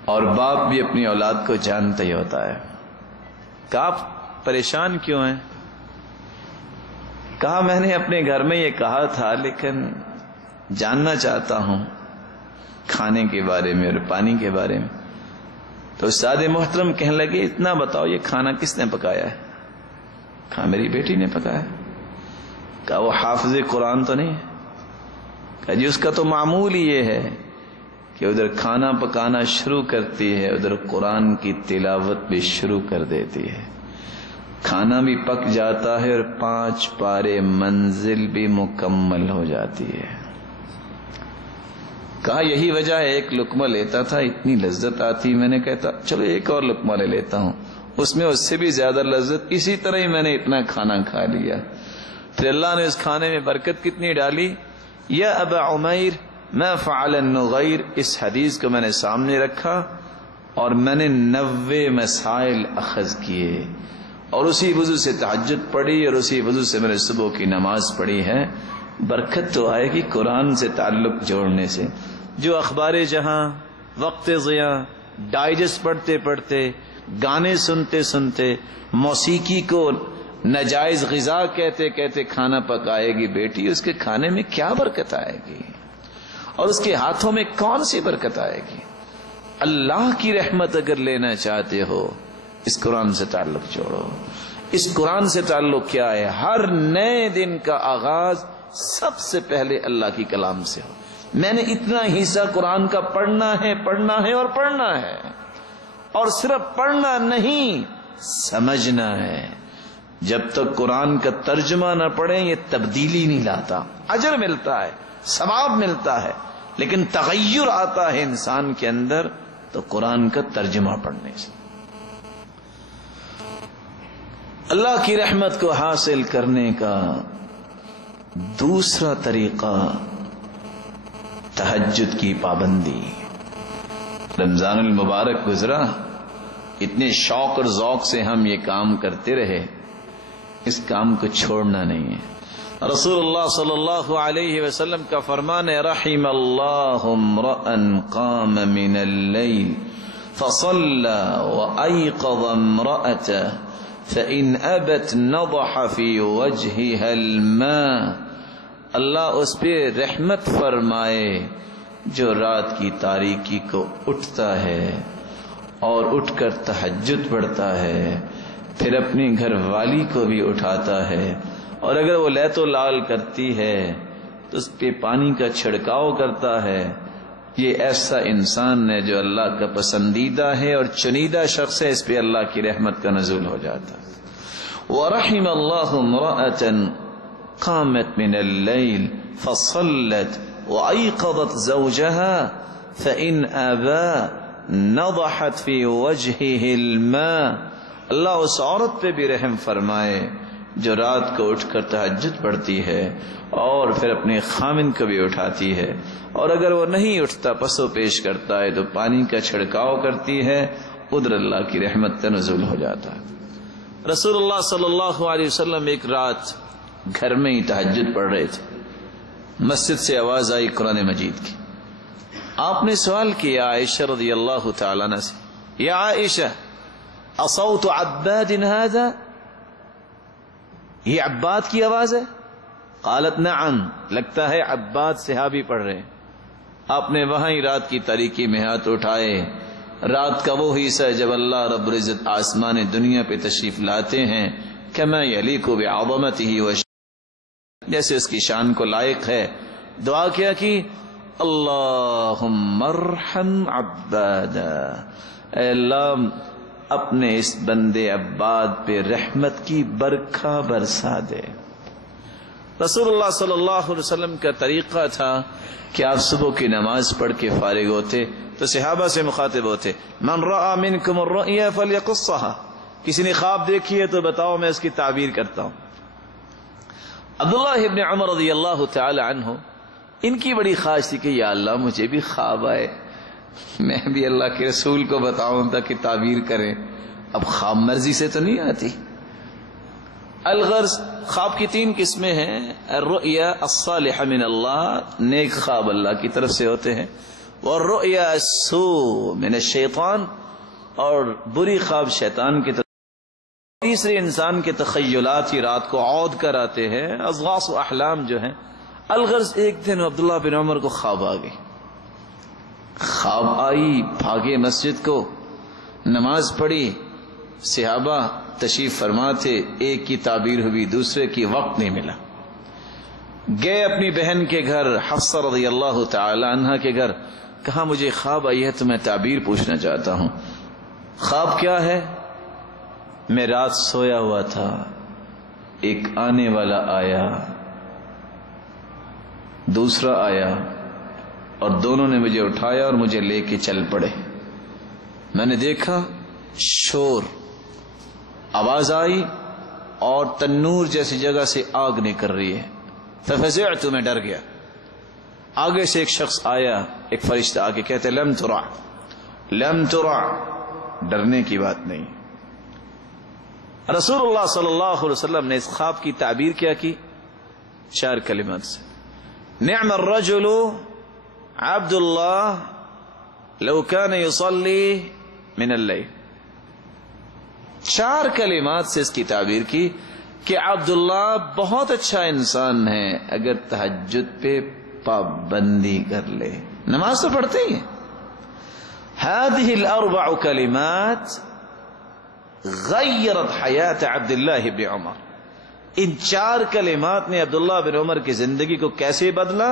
اور باپ بھی اپنی اولاد کو جانتا ہی ہوتا ہے. کہا آپ پریشان کیوں ہیں؟ کہا میں نے اپنے گھر میں یہ کہا تھا لیکن جاننا چاہتا ہوں کھانے کے بارے میں اور پانی کے بارے میں. تو استاد محترم کہنے لگے اتنا بتاؤ یہ کھانا کس نے پکایا ہے؟ کہا میری بیٹی نے پکایا. کہا وہ حافظ قرآن تو نہیں ہے؟ کہا جی اس کا تو معمول ہی یہ ہے کہ ادھر کھانا پکانا شروع کرتی ہے، ادھر قرآن کی تلاوت بھی شروع کر دیتی ہے. کھانا بھی پک جاتا ہے اور 5 پارے منزل بھی مکمل ہو جاتی ہے. کہا یہی وجہ ہے، ایک لقمہ لیتا تھا اتنی لذت آتی، میں نے کہتا چلو ایک اور لقمہ لے لیتا ہوں، اس میں اس سے بھی زیادہ لذت. اسی طرح ہی میں نے اتنا کھانا کھا لیا. پھر اللہ نے اس کھانے میں برکت کتنی ڈالی. یا ابا عمیر ما فعل النغیر، اس حدیث کو میں نے سامنے رکھا اور میں نے 90 مسائل اخذ کیے، اور اسی وضو سے تہجد پڑھی اور اسی وضو سے میں نے صبح کی نماز پڑھی ہے. برکت تو آئے گی قرآن سے تعلق جوڑنے سے. جو اخبار جہاں، وقت ضیاء، ڈائجسٹ پڑھتے پڑھتے، گانے سنتے سنتے، موسیقی کو ناجائز غذا کہتے کہتے کھانا پکائے گی بیٹی، اس کے کھانے میں کیا برکت آئے گی اور اس کے ہاتھوں میں کون سی برکت آئے گی؟ اللہ کی رحمت اگر لینا چاہتے ہو اس قرآن سے تعلق جوڑو. اس قرآن سے تعلق کیا ہے؟ ہر نئے دن کا آغاز سب سے پہلے اللہ کی کلام سے ہو. میں نے اتنا حصہ قرآن کا پڑھنا ہے اور پڑھنا ہے، اور صرف پڑھنا نہیں سمجھنا ہے. جب تک قرآن کا ترجمہ نہ پڑھیں یہ تبدیلی نہیں لاتا. اجر ملتا ہے، ثواب ملتا ہے، لیکن تغیر آتا ہے انسان کے اندر تو قرآن کا ترجمہ پڑھنے سے. اللہ کی رحمت کو حاصل کرنے کا دوسرا طریقہ تہجد کی پابندی. رمضان المبارک گزرا، اتنے شوق اور ذوق سے ہم یہ کام کرتے رہے، اس کام کو چھوڑنا نہیں ہے. رسول اللہ صلی اللہ علیہ وسلم کا فرمان ہے رحم اللہ امرأ قام من اللیل فصلى وأيقظ امرأته فإن أبت نضح في وجهها الماء. اللہ اس پہ رحمت فرمائے جو رات کی تاریکی کو اٹھتا ہے اور اٹھ کر تہجد پڑھتا ہے، پھر اپنی گھر والی کو بھی اٹھاتا ہے، اور اگر وہ لیت و لال کرتی ہے تو اس پہ پانی کا چھڑکاؤ کرتا ہے. یہ ایسا انسان ہے جو اللہ کا پسندیدہ ہے اور چنیدہ شخص ہے، اس پہ اللہ کی رحمت کا نزول ہو جاتا ہے. وَرَحِمَ اللَّهُ امْرَأَةً قامت من اللیل فصلت وأيقظت زوجها فإن أبى نضحت في وجهه الماء. اللہ اس عورت پہ بھی رحم فرمائے جو رات کو اٹھ کر تہجد پڑھتی ہے اور پھر اپنے خامن کو بھی اٹھاتی ہے، اور اگر وہ نہیں اٹھتا پسو پیش کرتا ہے تو پانی کا چھڑکاؤ کرتی ہے، ادھر اللہ کی رحمت کا نزول ہو جاتا ہے۔ رسول اللہ صلی اللہ علیہ وسلم ایک رات گھر میں ہی تہجد پڑھ رہے تھے، مسجد سے آواز آئی قرآن مجید کی۔ آپ نے سوال کیا عائشہ رضی اللہ تعالیٰ عنہ سے، یا عائشہ اصوت عباد هذا، یہ عباد کی آواز ہے؟ قالت نعم، لگتا ہے عباد صحابی پڑھ رہے ہیں۔ آپ نے وہیں رات کی تاریکی میں ہاتھ اٹھائے، رات کا وہ حصہ جب اللہ رب العزت آسمان دنیا پہ تشریف لاتے ہیں، کما یلیق بعظمتہ و جیسے اس کی شان کو لائق ہے، دعا کیا کہ اللہم ارحم عبادا، اے اللہ اپنے اس بندے عباد پہ رحمت کی برکھا برسا دے۔ رسول اللہ صلی اللہ علیہ وسلم کا طریقہ تھا کہ آپ صبح کی نماز پڑھ کے فارغ ہوتے تو صحابہ سے مخاطب ہوتے، من رأى منکم الرؤیا فلیقصها، کسی نے خواب دیکھی ہے تو بتاؤ میں اس کی تعبیر کرتا ہوں۔ عبداللہ ابن عمر رضی اللہ تعالی عنہ، ان کی بڑی خواہش تھی کہ یا اللہ مجھے بھی خواب آئے، میں بھی اللہ کے رسول کو بتاؤں تاکہ تعبیر کریں۔ اب خواب مرضی سے تو نہیں آتی۔ الغرض خواب کی 3 قسمیں ہیں، الرؤیا الصالحہ من اللہ، نیک خواب اللہ کی طرف سے ہوتے ہیں، والرؤیا السوء من الشیطان، اور بری خواب شیطان کی طرف۔ تیسرے انسان کے تخیلات ہی رات کو عود کر آتے ہیں، اضغاث و احلام جو ہیں۔ الغرض ایک دن عبداللہ بن عمر کو خواب آ گئی، خواب آئی، بھاگے مسجد کو، نماز پڑھی، صحابہ تشریف فرما تھے، ایک کی تعبیر ہوئی، دوسرے کی وقت نہیں ملا، گئے اپنی بہن کے گھر حفصہ رضی اللہ تعالی عنہ کے گھر، کہا مجھے خواب آئی ہے تو میں تعبیر پوچھنا چاہتا ہوں۔ خواب کیا ہے؟ میں رات سویا ہوا تھا، ایک آنے والا آیا، دوسرا آیا، اور دونوں نے مجھے اٹھایا اور مجھے لے کے چل پڑے۔ میں نے دیکھا شور، آواز آئی اور تنور جیسی جگہ سے آگ نکل رہی ہے، ففزعت، میں ڈر گیا۔ آگے سے ایک شخص آیا، ایک فرشتہ آگے کہتے لم ترع، لم ترع، ڈرنے کی بات نہیں۔ رسول اللہ صلی اللہ علیہ وسلم نے اس خواب کی تعبیر کیا کی 4 کلمات سے، نعم الرجل عبد اللہ لو كان يصلي من اللیل۔ 4 کلمات سے اس کی تعبیر کی کہ عبداللہ بہت اچھا انسان ہے اگر تہجد پہ پابندی کر لے، نماز تو پڑھتے ہی ہیں۔ هذه الاربع کلمات غیرت حیات عبداللہ بن عمر، ان 4 کلمات نے عبداللہ بن عمر کی زندگی کو کیسے بدلا؟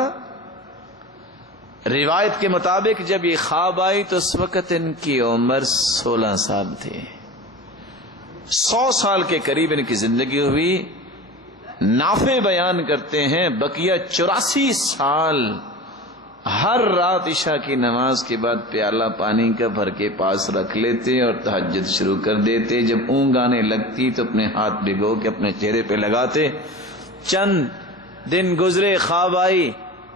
روایت کے مطابق جب یہ خواب آئی تو اس وقت ان کی عمر 16 سال تھی، 100 سال کے قریب ان کی زندگی ہوئی۔ نافع بیان کرتے ہیں بقیہ 84 سال ہر رات عشاء کی نماز کے بعد پیالہ پانی کا بھر کے پاس رکھ لیتے اور تہجد شروع کر دیتے، جب اونگ آنے لگتی تو اپنے ہاتھ بھگو کے اپنے چہرے پہ لگاتے۔ چند دن گزرے، خواب آئی،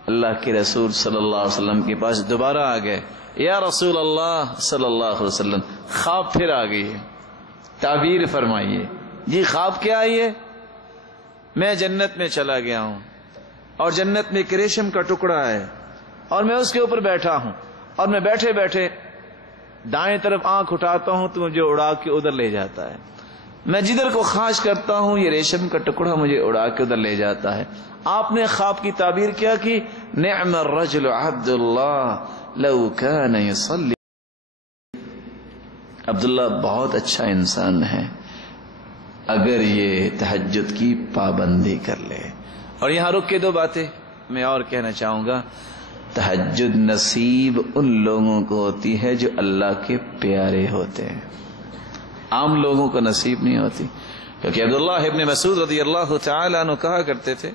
اللہ کے رسول صلی اللہ علیہ وسلم کے پاس دوبارہ آ گئے، یا رسول اللہ صلی اللہ علیہ وسلم خواب پھر آ گئی ہے، تعبیر فرمائیے۔ جی خواب کیا آئی ہے؟ میں جنت میں چلا گیا ہوں اور جنت میں ایک ریشم کا ٹکڑا ہے اور میں اس کے اوپر بیٹھا ہوں، اور میں بیٹھے بیٹھے دائیں طرف آنکھ اٹھاتا ہوں تو مجھے اڑا کے ادھر لے جاتا ہے، میں جدھر کو خواہش کرتا ہوں یہ ریشم کا ٹکڑا مجھے اڑا کے ادھر لے جاتا ہے۔ آپ نے خواب کی تعبیر کیا کہ نعم الرجل عبد اللہ لو کان یصلی، عبداللہ بہت اچھا انسان ہے اگر یہ تہجد کی پابندی کر لے۔ اور یہاں رک کے 2 باتیں میں اور کہنا چاہوں گا۔ تہجد نصیب ان لوگوں کو ہوتی ہے جو اللہ کے پیارے ہوتے ہیں، عام لوگوں کو نصیب نہیں ہوتی، کیونکہ عبداللہ ابن مسعود رضی اللہ تعالی عنہ کہا کرتے تھے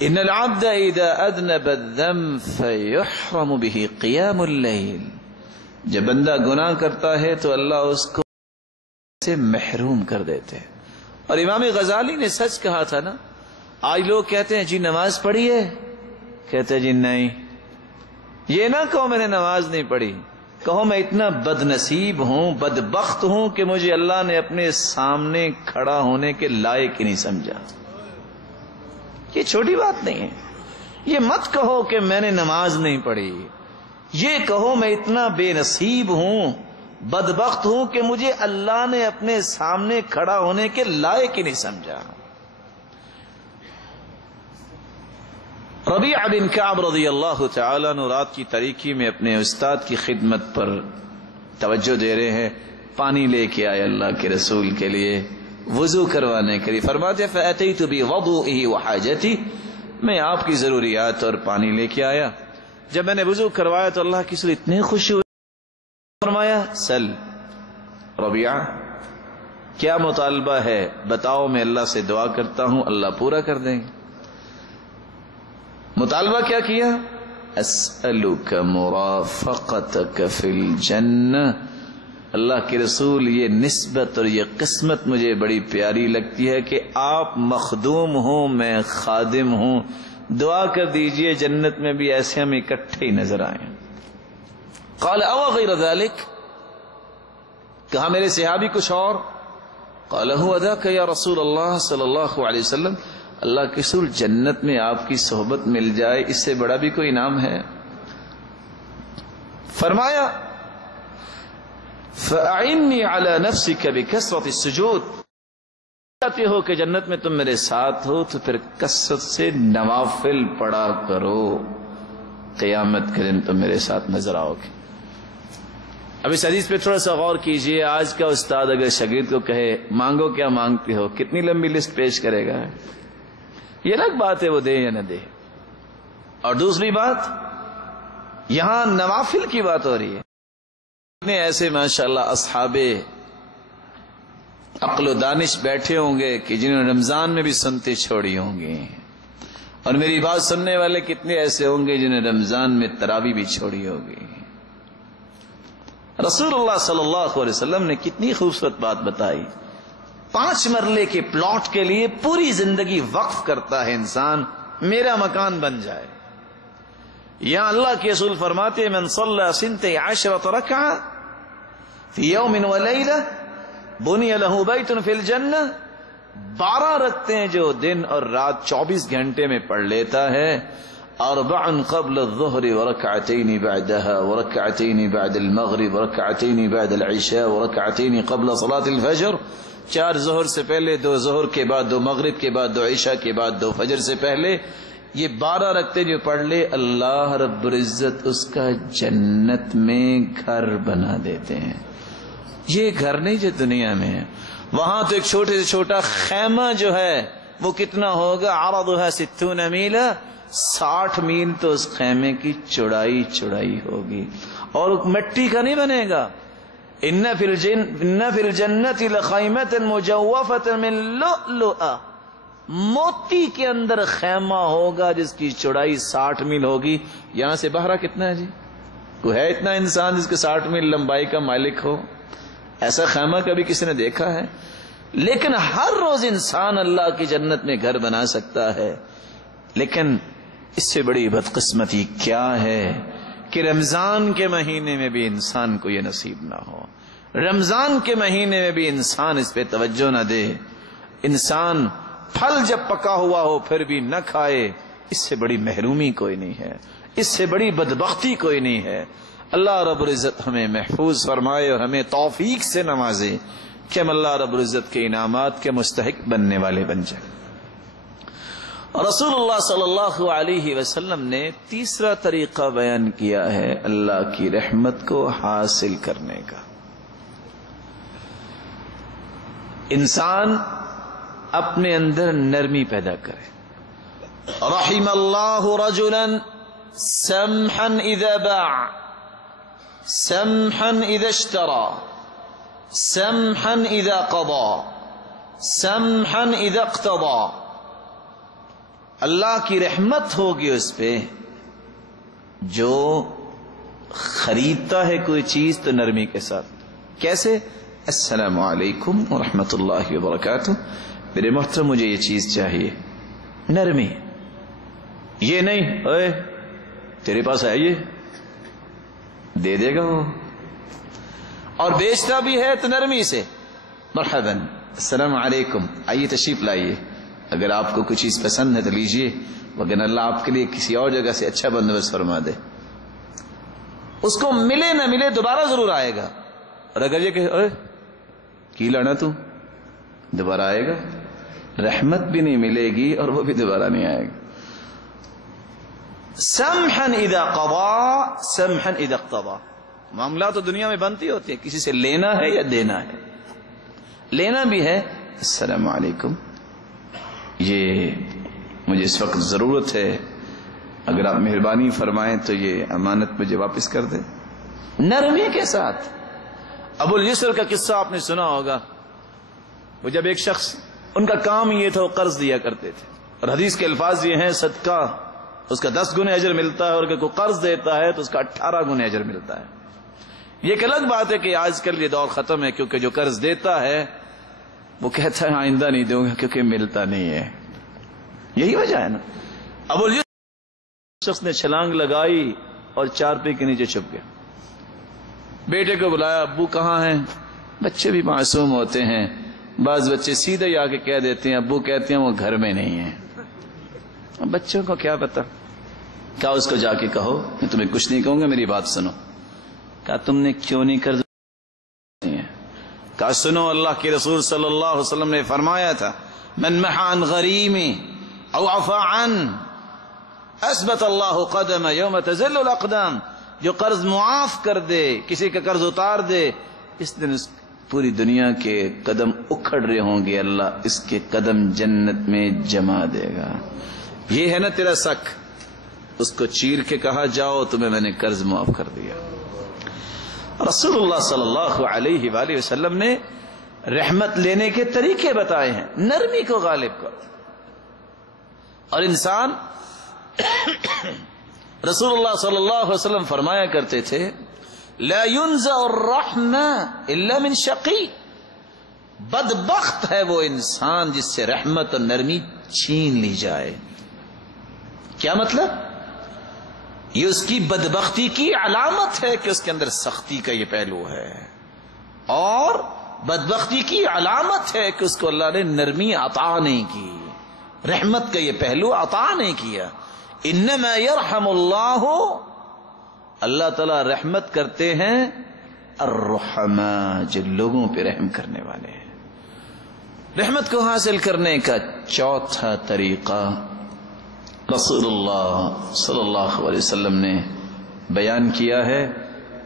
ان العبد اذا اذنب الذنب فيحرم به قيام الليل، جب بندہ گناہ کرتا ہے تو اللہ اس کو سے محروم کر دیتے ہیں، اور امام غزالی نے سچ کہا تھا نا. آج لوگ کہتے ہیں جی نماز پڑھی ہے، کہتے ہیں جی نہیں. یہ نہ کہو میں نے نماز نہیں پڑھی، کہو میں اتنا بد نصیب ہوں، بدبخت ہوں کہ مجھے اللہ نے اپنے سامنے کھڑا ہونے کے لائق ہی نہیں سمجھا. یہ چھوٹی بات نہیں ہے. یہ مت کہو کہ میں نے نماز نہیں پڑھی، یہ کہو میں اتنا بے نصیب ہوں، بدبخت ہوں کہ مجھے اللہ نے اپنے سامنے کھڑا ہونے کے لائق ہی نہیں سمجھا. ربیع بن کعب رضی اللہ تعالیٰ عنہ رات کی تاریکی میں اپنے استاد کی خدمت پر توجہ دے رہے ہیں. پانی لے کے آئے اللہ کے رسول کے لیے وضو کروانے کے لیے. فرماتے فأتیت بوضوئہ وحاجتی، میں آپ کی ضروریات اور پانی لے کے آیا. جب میں نے وضو کروایا تو اللہ کی رسول اتنے خوش ہوئے. فرمایا سل ربیع، کیا مطالبہ ہے بتاؤ، میں اللہ سے دعا کرتا ہوں اللہ پورا کر دیں گے. مطالبہ کیا کیا؟ اسألک مرافقتک فی الجنہ. اللہ کے رسول یہ نسبت اور یہ قسمت مجھے بڑی پیاری لگتی ہے کہ آپ مخدوم ہوں میں خادم ہوں. دعا کر دیجئے جنت میں بھی ایسے ہم اکٹھے ہی نظر آئیں. قال او غیر ذلك، کہا میرے صحابی کچھ اور؟ قال هو ذاك یا رسول اللہ صلی اللہ علیہ وسلم، اللہ کے رسول جنت میں آپ کی صحبت مل جائے اس سے بڑا بھی کوئی انعام ہے؟ فرمایا فأعنی علی نفسک بکثرۃ السجود، چاہتے ہو کہ جنت میں تم میرے ساتھ ہو تو پھر کثرت سے نوافل پڑھا کرو، قیامت کے دن تم میرے ساتھ نظر آؤ گے. اب اس حدیث پہ تھوڑا سا غور کیجئے. آج کا استاد اگر شاگرد کو کہے مانگو کیا مانگتے ہو، کتنی لمبی لسٹ پیش کرے گا. یہ الگ بات ہے وہ دے یا نہ دے. اور دوسری بات، یہاں نوافل کی بات ہو رہی ہے. اتنے ایسے ماشاءاللہ اصحاب عقل و دانش بیٹھے ہوں گے کہ جنہوں نے رمضان میں بھی سنتے چھوڑی ہوں گی، اور میری بات سننے والے کتنے ایسے ہوں گے جنہیں رمضان میں تراویح بھی چھوڑی ہوگی. رسول اللہ صلی اللہ علیہ وسلم نے کتنی خوبصورت بات بتائی. 5 مرلے کے پلاٹ کے لیے پوری زندگی وقف کرتا ہے انسان، میرا مکان بن جائے. یہاں اللہ کے رسول فرماتے من صلی 12 رکعہ فی یوم ولیلہ بنی لہ بیت فی الجنہ. 12 رکعتیں جو دن اور رات 24 گھنٹے میں پڑھ لیتا ہے، 4 قبل الظہر ورکعتین بعدها ورکعتین بعد المغرب ورکعتین بعد العشاء ورکعتین قبل صلاة الفجر، 4 ظہر سے پہلے، 2 ظہر کے بعد، 2 مغرب کے بعد، 2 عشاء کے بعد، 2 فجر سے پہلے. یہ 12 رکعتیں جو پڑھ لے اللہ رب العزت اس کا جنت میں گھر بنا دیتے ہیں. یہ گھر نہیں جو دنیا میں ہے. وہاں تو ایک چھوٹے سے چھوٹا خیمہ جو ہے وہ کتنا ہوگا؟ عرضها 60 میلا، 60 میل تو اس خیمے کی چوڑائی ہوگی، اور مٹی کا نہیں بنے گا. ان فی الجنت لخیمۃ مجوفۃ من لؤلؤ، موتی کے اندر خیمہ ہوگا جس کی چوڑائی 60 میل ہوگی. یہاں سے بہرہ کتنا ہے جی؟ کوئی ہے اتنا انسان جس کے 60 میل لمبائی کا مالک ہو؟ ایسا خیمہ کبھی کسی نے دیکھا ہے؟ لیکن ہر روز انسان اللہ کی جنت میں گھر بنا سکتا ہے. لیکن اس سے بڑی بدقسمتی کیا ہے کہ رمضان کے مہینے میں بھی انسان کو یہ نصیب نہ ہو. رمضان کے مہینے میں بھی انسان اس پہ توجہ نہ دے. انسان پھل جب پکا ہوا ہو پھر بھی نہ کھائے. اس سے بڑی محرومی کوئی نہیں ہے، اس سے بڑی بدبختی کوئی نہیں ہے. اللہ رب العزت ہمیں محفوظ فرمائے اور ہمیں توفیق سے نوازے کہ ہم اللہ رب العزت کے انعامات کے مستحق بننے والے بن جائیں. رسول اللہ صلی اللہ علیہ وسلم نے تیسرا طریقہ بیان کیا ہے اللہ کی رحمت کو حاصل کرنے کا. انسان اپنے اندر نرمی پیدا کرے. رحم اللہ رجلا سمحا اذا باع، سمحا اذا اشترى، سمحا اذا قضى، سمحا اذا اقتضى. اللہ کی رحمت ہوگی اس پہ جو خریدتا ہے کوئی چیز تو نرمی کے ساتھ. کیسے؟ السلام علیکم ورحمۃ اللہ وبرکاتہ، میرے محترم مجھے یہ چیز چاہیے، نرمی، یہ نہیں اوے تیرے پاس ہے یہ دے دے گا وہ، اور بیچتا بھی ہے تو نرمی سے، مرحبا السلام علیکم آئیے تشریف لائیے، اگر آپ کو کوئی چیز پسند ہے تو لیجئے، وگرنہ اللہ آپ کے لیے کسی اور جگہ سے اچھا بندوبست فرما دے۔ اس کو ملے نہ ملے دوبارہ ضرور آئے گا، اور اگر یہ کہ اوے کی لانا تو دوبارہ آئے گا، رحمت بھی نہیں ملے گی اور وہ بھی دوبارہ نہیں آئے گا۔ سمحن اذا قضا سمحن اذا اقتضا، معاملات تو دنیا میں بنتی ہوتی ہے، کسی سے لینا ہے یا دینا ہے، لینا بھی ہے السلام علیکم یہ مجھے اس وقت ضرورت ہے، اگر آپ مہربانی فرمائیں تو یہ امانت مجھے واپس کر دیں، نرمی کے ساتھ۔ ابو الیسر کا قصہ آپ نے سنا ہوگا، وہ جب ایک شخص، ان کا کام یہ تھا وہ قرض دیا کرتے تھے، اور حدیث کے الفاظ یہ ہیں صدقہ اس کا 10 گنے اجر ملتا ہے، اور اگر کوئی قرض دیتا ہے تو اس کا 18 گنے اجر ملتا ہے۔ یہ ایک الگ بات ہے کہ آج کل یہ دور ختم ہے، کیونکہ جو قرض دیتا ہے وہ کہتا ہے آئندہ نہیں دوں گا کیونکہ ملتا نہیں ہے، یہی وجہ ہے نا۔ ابو الیسر شخص نے چھلانگ لگائی اور چارپائی کے نیچے چھپ گیا، بیٹے کو بلایا، ابو کہاں ہیں؟ بچے بھی معصوم ہوتے ہیں، بعض بچے سیدھے ہی آ کے کہہ دیتے ہیں، ابو کہتے ہیں وہ گھر میں نہیں ہیں، بچوں کو کیا پتا، کہا اس کو جا کے کہو میں تمہیں کچھ نہیں کہوں گا، میری بات سنو۔ کہا تم نے کیوں نہیں قرض؟ کہا سنو اللہ کے رسول صلی اللہ علیہ وسلم نے فرمایا تھا من محا عن غریم او عفا عن اثبت اللہ قدم یوم تزل الاقدام، جو قرض معاف کر دے، کسی کا قرض اتار دے، اس دن اس پوری دنیا کے قدم اکھڑ رہے ہوں گے، اللہ اس کے قدم جنت میں جما دے گا۔ یہ ہے نا تیرا شک، اس کو چیر کے کہا جاؤ تمہیں میں نے قرض معاف کر دیا۔ رسول اللہ صلی اللہ علیہ وآلہ وسلم نے رحمت لینے کے طریقے بتائے ہیں، نرمی کو غالب کرو، اور انسان رسول اللہ صلی اللہ علیہ وسلم فرمایا کرتے تھے لا ينزع الرحمہ الا من شقی، بدبخت ہے وہ انسان جس سے رحمت اور نرمی چھین لی جائے۔ کیا مطلب؟ یہ اس کی بدبختی کی علامت ہے کہ اس کے اندر سختی کا یہ پہلو ہے، اور بدبختی کی علامت ہے کہ اس کو اللہ نے نرمی عطا نہیں کی، رحمت کا یہ پہلو عطا نہیں کیا۔ انما یرحم اللہ، اللہ تعالی رحمت کرتے ہیں الرحماء، جو لوگوں پہ رحم کرنے والے ہیں۔ رحمت کو حاصل کرنے کا چوتھا طریقہ رسول اللہ صلی اللہ علیہ وسلم نے بیان کیا ہے،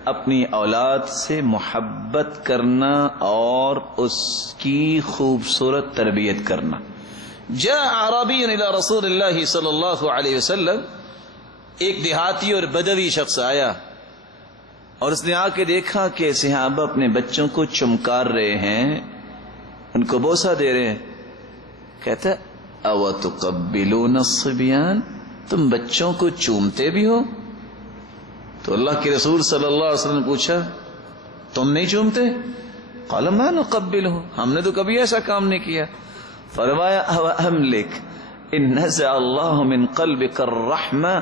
اپنی اولاد سے محبت کرنا اور اس کی خوبصورت تربیت کرنا۔ جاء اعرابی الى رسول اللہ صلی اللہ علیہ وسلم، ایک دیہاتی اور بدوی شخص آیا اور اس نے آ کے دیکھا کہ صحابہ اپنے بچوں کو چمکار رہے ہیں، ان کو بوسہ دے رہے ہیں، کہتا ہے او تقبلون الصبیان، تم بچوں کو چومتے بھی ہو؟ تو اللہ کے رسول صلی اللہ علیہ وسلم نے پوچھا تم نہیں چومتے؟ قال ما نقبلہ، ہم نے تو کبھی ایسا کام نہیں کیا۔ فرمایا او املک ان نزع اللہ من قلبک الرحمہ،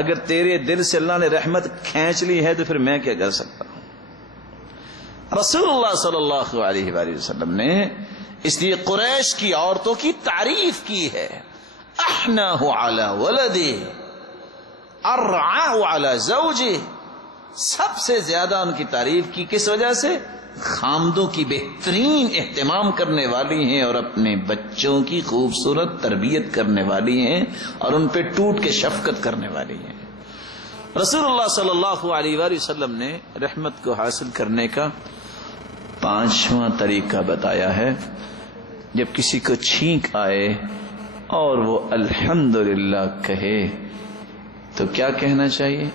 اگر تیرے دل سے اللہ نے رحمت کھینچ لی ہے تو پھر میں کیا کر سکتا ہوں؟ رسول اللہ صلی اللہ علیہ وآلہ وسلم نے اس لیے قریش کی عورتوں کی تعریف کی ہے، احناہ علی ولدی ارعاہ علی زوجی، سب سے زیادہ ان کی تعریف کی کس وجہ سے؟ خامدوں کی بہترین اہتمام کرنے والی ہیں اور اپنے بچوں کی خوبصورت تربیت کرنے والی ہیں اور ان پہ ٹوٹ کے شفقت کرنے والی ہیں۔ رسول اللہ صلی اللہ علیہ وآلہ وسلم نے رحمت کو حاصل کرنے کا 5واں طریقہ بتایا ہے، جب کسی کو چھینک آئے اور وہ الحمدللہ کہے تو کیا کہنا چاہیے؟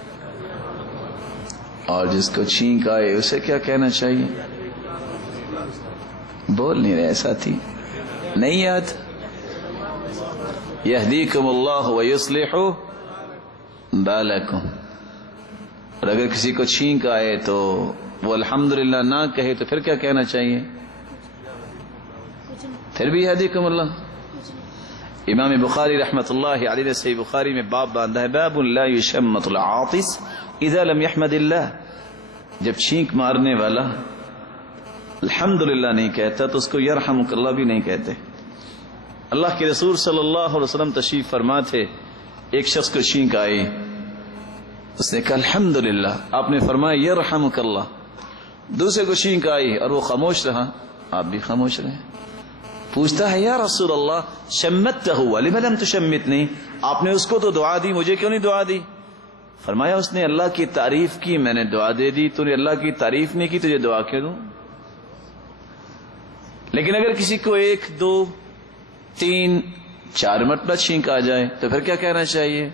اور جس کو چھینک آئے اسے کیا کہنا چاہیے؟ بول نہیں رہے ساتھی، نہیں یاد؟ یہدیکم اللہ ویصلح بالکم۔ اور اگر کسی کو چھینک آئے تو وہ الحمدللہ نہ کہے تو پھر کیا کہنا چاہیے؟ پھر بھی یہدیکم اللہ. امام بخاری رحمت اللہ علیہ نے صحیح بخاری میں باب باندھا ہے باب لا یشمت العاطس اذا لم یحمد اللہ. جب چھینک مارنے والا الحمدللہ نہیں کہتا تو اس کو یرحمک اللہ بھی نہیں کہتے. اللہ کے رسول صلی اللہ علیہ وسلم تشریف فرما تھے, ایک شخص کو چھینک آئی, اس نے کہا الحمدللہ, آپ نے فرمایا یرحمک اللہ. دوسرے کو چھینک آئی اور وہ خاموش رہا, آپ بھی خاموش رہے. پوچھتا ہے یا رسول اللہ شمتہ ولم لم تشمتنی, آپ نے اس کو تو دعا دی, مجھے کیوں نہیں دعا دی؟ فرمایا اس نے اللہ کی تعریف کی, میں نے دعا دے دی, تو نے اللہ کی تعریف نہیں کی, تجھے دعا کیوں دوں؟ لیکن اگر کسی کو 1 2 3 4 مرتبہ چھینک آ جائے تو پھر کیا کہنا چاہیے؟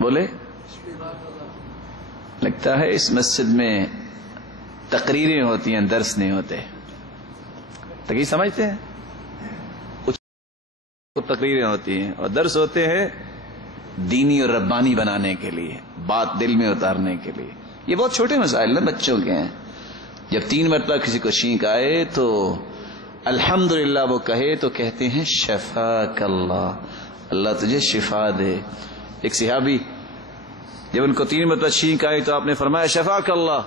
بولے. لگتا ہے اس مسجد میں تقریریں ہوتی ہیں, درس نہیں ہوتے. تقریر سمجھتے ہیں؟ تقریریں ہوتی ہیں اور درس ہوتے ہیں دینی اور ربانی بنانے کے لیے, بات دل میں اتارنے کے لیے. یہ بہت چھوٹے مسائل ہیں, بچوں کے ہیں. جب 3 مرتبہ کسی کو چھینک آئے تو الحمدللہ وہ کہے تو کہتے ہیں شفاک اللہ, اللہ تجھے شفا دے. ایک صحابی جب ان کو 3 مرتبہ چھینک آئی تو آپ نے فرمایا شفاک اللہ.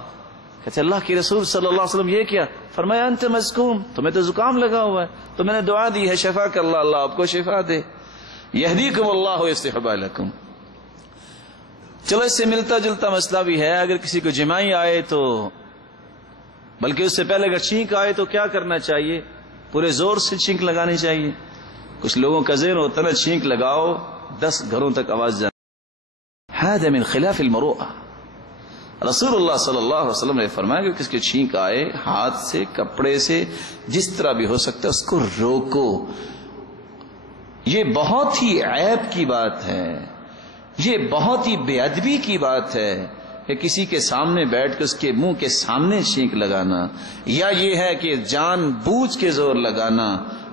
کہتے اللہ کے رسول صلی اللہ علیہ وسلم یہ کیا؟ فرمایا انت مزکوم, تمہیں تو زکام لگا ہوا ہے, تو میں نے دعا دی ہے شفاک اللہ, اللہ آپ کو شفا دے. یہدیکم اللہ ویصلح بالکم. چلو اس سے ملتا جلتا مسئلہ بھی ہے. اگر کسی کو جمائی آئے تو, بلکہ اس سے پہلے اگر چھینک آئے تو کیا کرنا چاہیے؟ پورے زور سے چھینک لگانی چاہیے. کچھ لوگوں کا ذہن ہوتا ہے چھینک لگاؤ 10 گھروں تک آواز جائے. هذا من خلاف المروءہ. رسول اللہ صلی اللہ علیہ وسلم نے فرمایا کہ کسی کو چھینک آئے ہاتھ سے, کپڑے سے, جس طرح بھی ہو سکتا ہے اس کو روکو. یہ بہت ہی عیب کی بات ہے, یہ بہت ہی بے ادبی کی بات ہے کہ کسی کے سامنے بیٹھ کے اس کے منہ کے سامنے چھینک لگانا, یا یہ ہے کہ جان بوجھ کے زور لگانا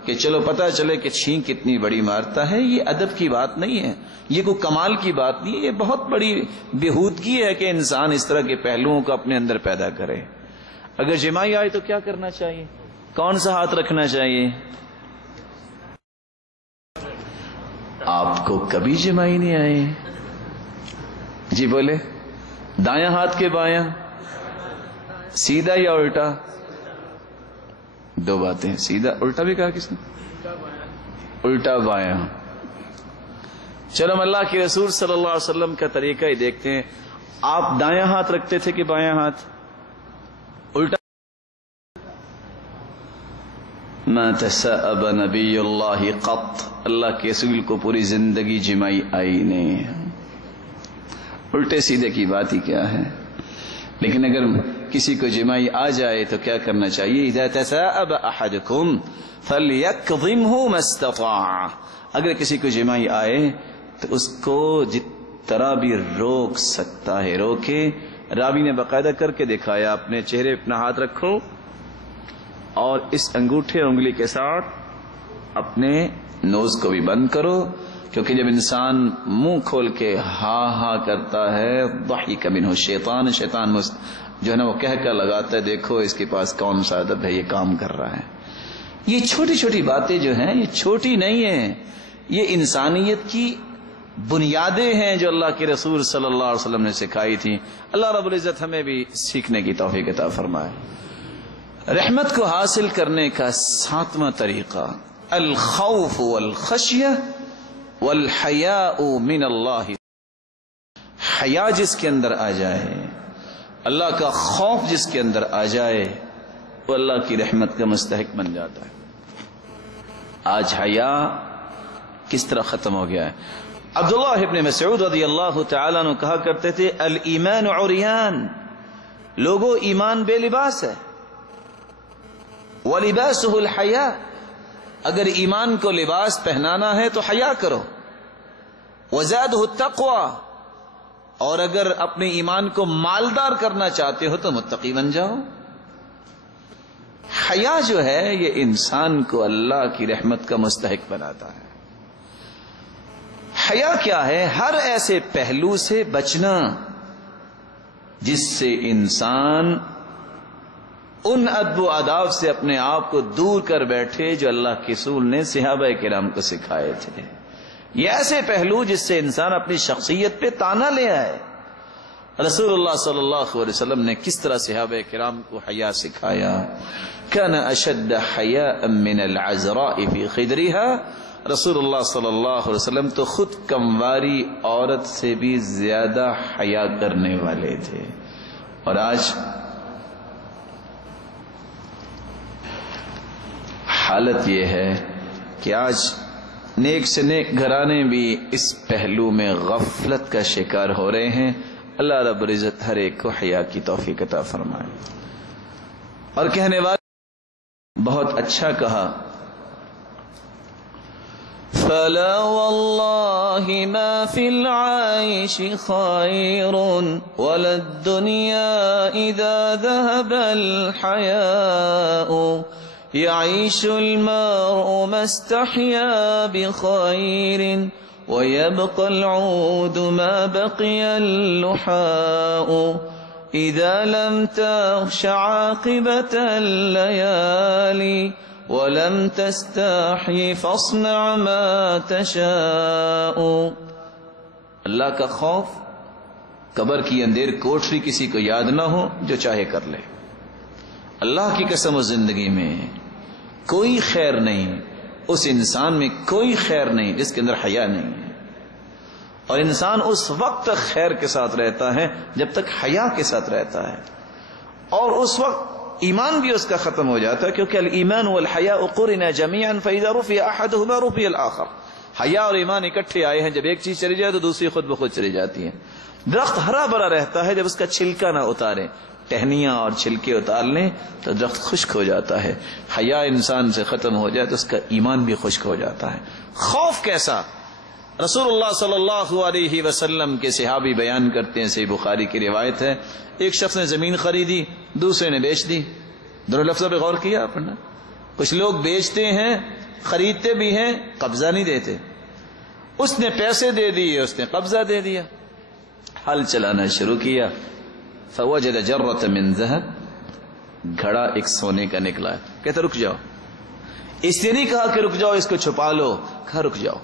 کہ چلو پتہ چلے کہ چھینک کتنی بڑی مارتا ہے. یہ ادب کی بات نہیں ہے, یہ کوئی کمال کی بات نہیں ہے. یہ بہت بڑی بےہودگی ہے کہ انسان اس طرح کے پہلوؤں کو اپنے اندر پیدا کرے. اگر جمائی آئے تو کیا کرنا چاہیے؟ کون سا ہاتھ رکھنا چاہیے؟ آپ کو کبھی جمائی نہیں آئے؟ جی بولے. دایاں ہاتھ کے بایاں, سیدھا یا الٹا؟ 2 باتیں, سیدھا الٹا بھی کہا کس نے؟ الٹا بایاں. چلو ہم اللہ کے رسول صلی اللہ علیہ وسلم کا طریقہ ہی دیکھتے ہیں. آپ دایاں ہاتھ رکھتے تھے کہ بایاں ہاتھ؟ الٹا. ما تسأب نبی اللہ قط, اللہ کے رسول کو پوری زندگی جمائی آئی نہیں. الٹے سیدھے کی بات ہی کیا ہے. لیکن اگر کسی کو جمائی آ جائے تو کیا کرنا چاہیے؟ اذا تساءب احدکم فلیکظمہ ما استطاع. اگر کسی کو جمائی آئے تو اس کو جس طرح بھی روک سکتا ہے روکے. راوی نے باقاعدہ کر کے دکھایا, اپنے چہرے اپنا ہاتھ رکھو اور اس انگوٹھے انگلی کے ساتھ اپنے نوز کو بھی بند کرو, کیونکہ جب انسان منہ کھول کے ہاں ہاں کرتا ہے ضحک منہ الشیطان, شیطان جو ہے نا وہ کہہ کر لگاتا ہے دیکھو اس کے پاس کون سا ادب ہے, یہ کام کر رہا ہے. یہ چھوٹی چھوٹی باتیں جو ہیں یہ چھوٹی نہیں ہیں, یہ انسانیت کی بنیادیں ہیں جو اللہ کے رسول صلی اللہ علیہ وسلم نے سکھائی تھی. اللہ رب العزت ہمیں بھی سیکھنے کی توفیق عطا فرمائے. رحمت کو حاصل کرنے کا 7واں طریقہ الخوف والخشیہ والحیاء من اللہ. حیا جس کے اندر آ جائے, اللہ کا خوف جس کے اندر آ جائے, وہ اللہ کی رحمت کا مستحق بن جاتا ہے. آج حیا کس طرح ختم ہو گیا ہے. عبداللہ ابن مسعود رضی اللہ تعالیٰ عنہ کہا کرتے تھے الایمان عریان, لوگوں ایمان بے لباس ہے. ولباسہ الحیا, اگر ایمان کو لباس پہنانا ہے تو حیا کرو. وزادہ التقوی, اور اگر اپنے ایمان کو مالدار کرنا چاہتے ہو تو متقی بن جاؤ. حیا جو ہے یہ انسان کو اللہ کی رحمت کا مستحق بناتا ہے. حیا کیا ہے؟ ہر ایسے پہلو سے بچنا جس سے انسان ان ادب و آداب سے اپنے آپ کو دور کر بیٹھے جو اللہ کے رسول نے صحابہ کرام کو سکھائے تھے. یہ ایسے پہلو جس سے انسان اپنی شخصیت پہ تانا لے آئے. رسول اللہ صلی اللہ علیہ وسلم نے کس طرح صحابہ کرام کو حیا سکھایا. کان اشد حیاء من العذراء فی خدرها. رسول اللہ صلی اللہ علیہ وسلم تو خود کمواری عورت سے بھی زیادہ حیا کرنے والے تھے. اور آج حالت یہ ہے کہ آج نیک سے نیک گھرانے بھی اس پہلو میں غفلت کا شکار ہو رہے ہیں. اللہ رب العزت ہر ایک کو حیا کی توفیق عطا فرمائے. اور کہنے والے بہت اچھا کہا، فلا والله ما في العيش خير ولا الدنيا إذا ذهب الحياء يعيش المرء ما استحيا بخير ويبقى العود ما بقي اللحاء إذا لم تخش عاقبة الليالي ولم تستحي فاصنع ما تشاء. اللہ کا خوف، قبر کی اندھیر کوٹری کسی کو یاد نہ ہو، جو چاہے کر لے. اللہ کی قسم و زندگی میں کوئی خیر نہیں، اس انسان میں کوئی خیر نہیں جس کے اندر حیا نہیں ہے. اور انسان اس وقت تک خیر کے ساتھ رہتا ہے جب تک حیا کے ساتھ رہتا ہے، اور اس وقت ایمان بھی اس کا ختم ہو جاتا ہے، کیونکہ الایمان والحیاء قرنا جميعا فاذا رفع احدهما رفع الاخر. حیا اور ایمان اکٹھے آئے ہیں، جب ایک چیز چلی جائے تو دوسری خود بخود چلی جاتی ہے. درخت ہرا بھرا رہتا ہے جب اس کا چھلکا نہ اتارے، ٹہنیاں اور چھلکے اتار لیں تو درخت خشک ہو جاتا ہے. حیا انسان سے ختم ہو جائے تو اس کا ایمان بھی خشک ہو جاتا ہے. خوف کیسا؟ رسول اللہ صلی اللہ علیہ وسلم کے صحابی بیان کرتے ہیں، صحیح بخاری کی روایت ہے، ایک شخص نے زمین خریدی، دوسرے نے بیچ دی. دونوں لفظوں پہ غور کیا آپ نے؟ کچھ لوگ بیچتے ہیں، خریدتے بھی ہیں، قبضہ نہیں دیتے. اس نے پیسے دے دیے، اس نے قبضہ دے دیا. ہل چلانا شروع کیا، فوجد جرۃ من ذهب، گھڑا ایک سونے کا نکلا ہے. کہتا رک جاؤ. اس نے نہیں کہا کہ رک جاؤ اس کو چھپا لو، کہا رک جاؤ.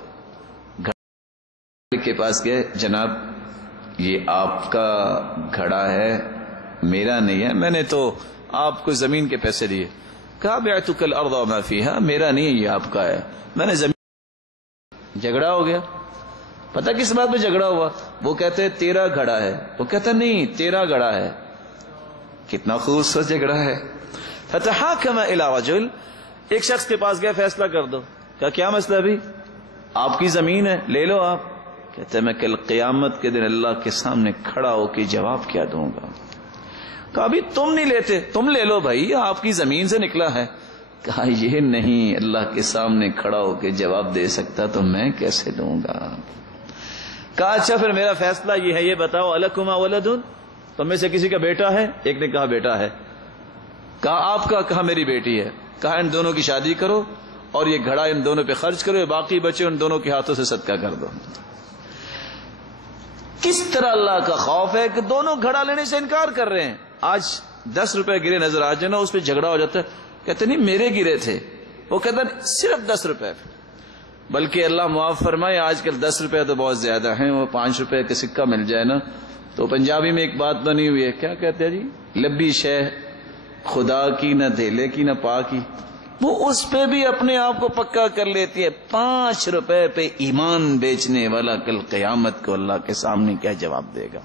کے پاس گئے، جناب یہ آپ کا گھڑا ہے، میرا نہیں ہے، میں نے تو آپ کو زمین کے پیسے دیے. کہا بعتک الارض وما فیہا، میرا نہیں ہے، یہ آپ کا ہے، میں نے زمین. جھگڑا ہو گیا. پتہ کس بات پہ جھگڑا ہوا؟ وہ کہتے تیرا گھڑا ہے، وہ کہتا نہیں تیرا گھڑا ہے. کتنا خوبصورت جھگڑا ہے. فتحاکم الی رجل، ایک شخص کے پاس گیا، فیصلہ کر دو. کہا کیا مسئلہ؟ بھی آپ کی زمین ہے، لے لو آپ. کہتے میں کل قیامت کے دن اللہ کے سامنے کھڑا ہو کے جواب کیا دوں گا. کہا بھی تم نہیں لیتے، تم لے لو بھائی، آپ کی زمین سے نکلا ہے. کہا یہ نہیں، اللہ کے سامنے کھڑا ہو کے جواب دے سکتا تو میں کیسے دوں گا. کہا اچھا پھر میرا فیصلہ یہ ہے، یہ بتاؤ الکما ولد، تم میں سے کسی کا بیٹا ہے؟ ایک نے کہا بیٹا ہے. کہا آپ کا؟ کہا میری بیٹی ہے. کہا ان دونوں کی شادی کرو اور یہ گھڑا ان دونوں پہ خرچ کرو، باقی بچے ان دونوں کے ہاتھوں سے صدقہ کر دو. کس طرح اللہ کا خوف ہے کہ دونوں گھڑا لینے سے انکار کر رہے ہیں. آج 10 روپے گرے نظر آ جائے نا، اس پہ جھگڑا ہو جاتا ہے. کہتے نہیں میرے گرے تھے، وہ کہتا صرف 10 روپے. بلکہ اللہ معاف فرمائے آج کل 10 روپے تو بہت زیادہ ہیں، وہ 5 روپے کا سکہ مل جائے نا تو پنجابی میں ایک بات بنی ہوئی ہے، کیا کہتے ہیں جی، لبی شے خدا کی نہ دھیلے کی نہ پا کی. وہ اس پہ بھی اپنے آپ کو پکا کر لیتی ہے. 5 روپے پہ ایمان بیچنے والا کل قیامت کو اللہ کے سامنے کیا جواب دے گا.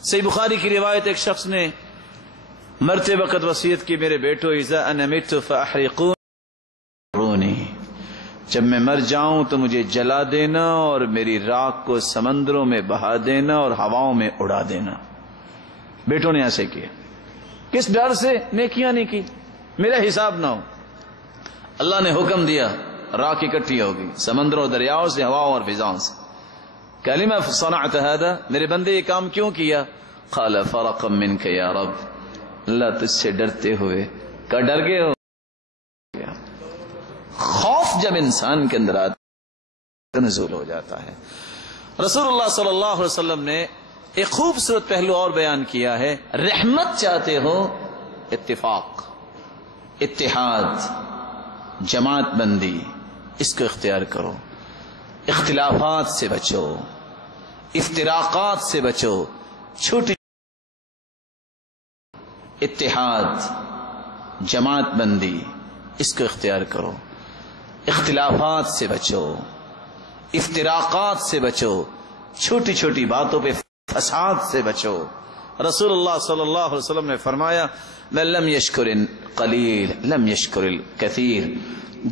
صحیح بخاری کی روایت، ایک شخص نے مرتے وقت وصیت کی، میرے بیٹو اذا انا مت فاحرقونی، جب میں مر جاؤں تو مجھے جلا دینا اور میری راکھ کو سمندروں میں بہا دینا اور ہواؤں میں اڑا دینا. بیٹوں نے ایسے کیا. کس ڈر سے؟ نیکیاں نہیں کی، میرا حساب نہ ہو. اللہ نے حکم دیا، راکھ اکٹھی ہوگی سمندروں دریاؤں سے، ہواؤں اور فضاؤں سے. کلمہ صنعت هذا، میرے بندے یہ کام کیوں کیا؟ قال فرقا منك یا رب، اللہ تجھ سے ڈرتے ہوئے. کیا ڈر گئے ہو؟ خوف جب انسان کے اندر آتا نزول ہو جاتا ہے. رسول اللہ صلی اللہ علیہ وسلم نے ایک خوبصورت پہلو اور بیان کیا ہے. رحمت چاہتے ہو، اتفاق. اتحاد، جماعت بندی، اس کو اختیار کرو. اختلافات سے بچو، افتراقات سے بچو. چھوٹی اتحاد، جماعت بندی، اس کو اختیار کرو. اختلافات سے بچو، افتراقات سے بچو. چھوٹی چھوٹی باتوں پہ فساد سے بچو. رسول اللہ صلی اللہ علیہ وسلم نے فرمایا من لم یشکر القلیل لم یشکر الکثیر.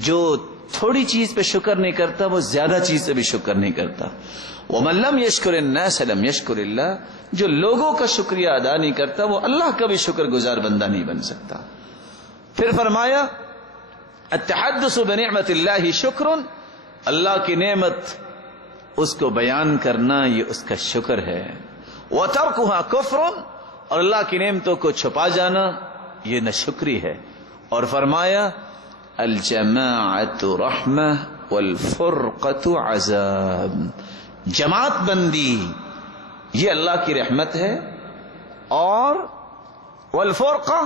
جو تھوڑی چیز پہ شکر نہیں کرتا وہ زیادہ چیز سے بھی شکر نہیں کرتا. ومن لم یشکر الناس لم یشکر اللہ. جو لوگوں کا شکریہ ادا نہیں کرتا وہ اللہ کا بھی شکر گزار بندہ نہیں بن سکتا. پھر فرمایا التحدث بنعمت اللہ شکر. اللہ کی نعمت اس کو بیان کرنا یہ اس کا شکر ہے. وترکها کفر. اور اللہ کی نعمتوں کو چھپا جانا یہ ناشکری ہے. اور فرمایا الجماعت رحمہ والفرقۃ عذاب. جماعت بندی یہ اللہ کی رحمت ہے، اور والفرقہ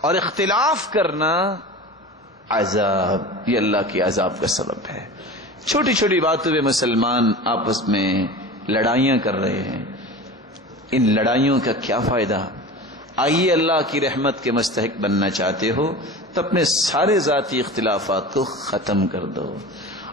اور اختلاف کرنا عذاب یہ اللہ کی عذاب کا سبب ہے. چھوٹی چھوٹی باتوں پہ مسلمان آپس میں لڑائیاں کر رہے ہیں. ان لڑائیوں کا کیا فائدہ؟ آئیے اللہ کی رحمت کے مستحق بننا چاہتے ہو تو اپنے سارے ذاتی اختلافات کو ختم کر دو.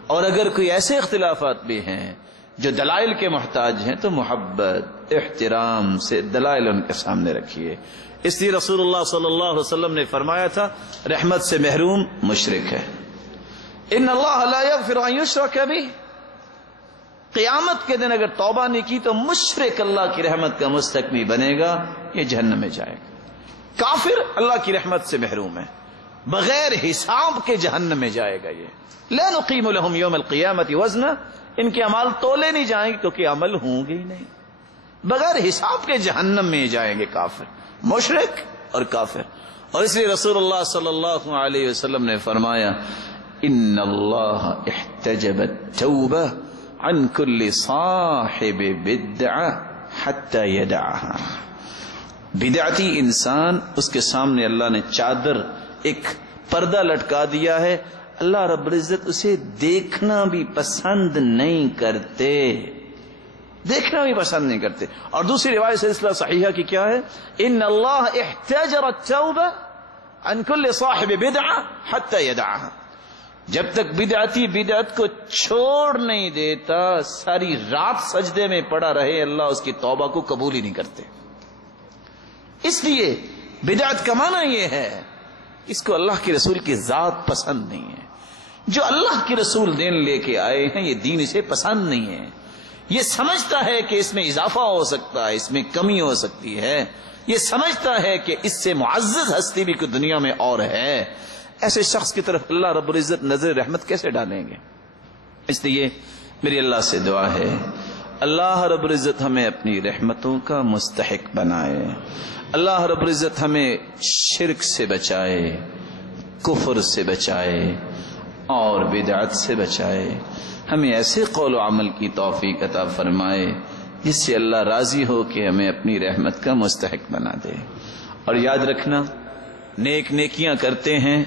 اور اگر کوئی ایسے اختلافات بھی ہیں جو دلائل کے محتاج ہیں تو محبت احترام سے دلائل ان کے سامنے رکھیے. اس لیے رسول اللہ صلی اللہ علیہ وسلم نے فرمایا تھا رحمت سے محروم مشرک ہے. ان اللہ لا یغفر ان یشرک بہ. قیامت کے دن اگر توبہ نہیں کی تو مشرک اللہ کی رحمت کا مستحق نہیں بنے گا، یہ جہنم میں جائے گا. کافر اللہ کی رحمت سے محروم ہے، بغیر حساب کے جہنم میں جائے گا. یہ لا نقیم لهم یوم القیامت وزنا. ان کے اعمال تولے نہیں جائیں گے کیونکہ عمل ہوں گے ہی نہیں. بغیر حساب کے جہنم میں جائیں گے کافر، مشرک اور کافر. اور اس لیے رسول اللہ صلی اللہ علیہ وسلم نے فرمایا ان اللہ احتجب التوبہ عن كل صاحب بدعہ حتی یدعها. بدعتی انسان اس کے سامنے اللہ نے چادر ایک پردہ لٹکا دیا ہے. اللہ رب العزت اسے دیکھنا بھی پسند نہیں کرتے، دیکھنا بھی پسند نہیں کرتے. اور دوسری روایت سلسلہ صحیحہ کی کیا ہے ان اللہ احتجر التوبہ عن كل صاحب بدعہ حتی یدعها. جب تک بدعتی بدعت کو چھوڑ نہیں دیتا ساری رات سجدے میں پڑا رہے اللہ اس کی توبہ کو قبول ہی نہیں کرتے. اس لیے بدعت کا معنی یہ ہے اس کو اللہ کے رسول کی ذات پسند نہیں ہے. جو اللہ کے رسول دین لے کے آئے ہیں یہ دین اسے پسند نہیں ہے. یہ سمجھتا ہے کہ اس میں اضافہ ہو سکتا ہے، اس میں کمی ہو سکتی ہے. یہ سمجھتا ہے کہ اس سے معزز ہستی بھی کوئی دنیا میں اور ہے. ایسے شخص کی طرف اللہ رب العزت نظر رحمت کیسے ڈالیں گے؟ اس لیے میری اللہ سے دعا ہے اللہ رب العزت ہمیں اپنی رحمتوں کا مستحق بنائے. اللہ رب العزت ہمیں شرک سے بچائے، کفر سے بچائے اور بدعت سے بچائے. ہمیں ایسے قول و عمل کی توفیق عطا فرمائے جس سے اللہ راضی ہو کہ ہمیں اپنی رحمت کا مستحق بنا دے. اور یاد رکھنا نیکیاں کرتے ہیں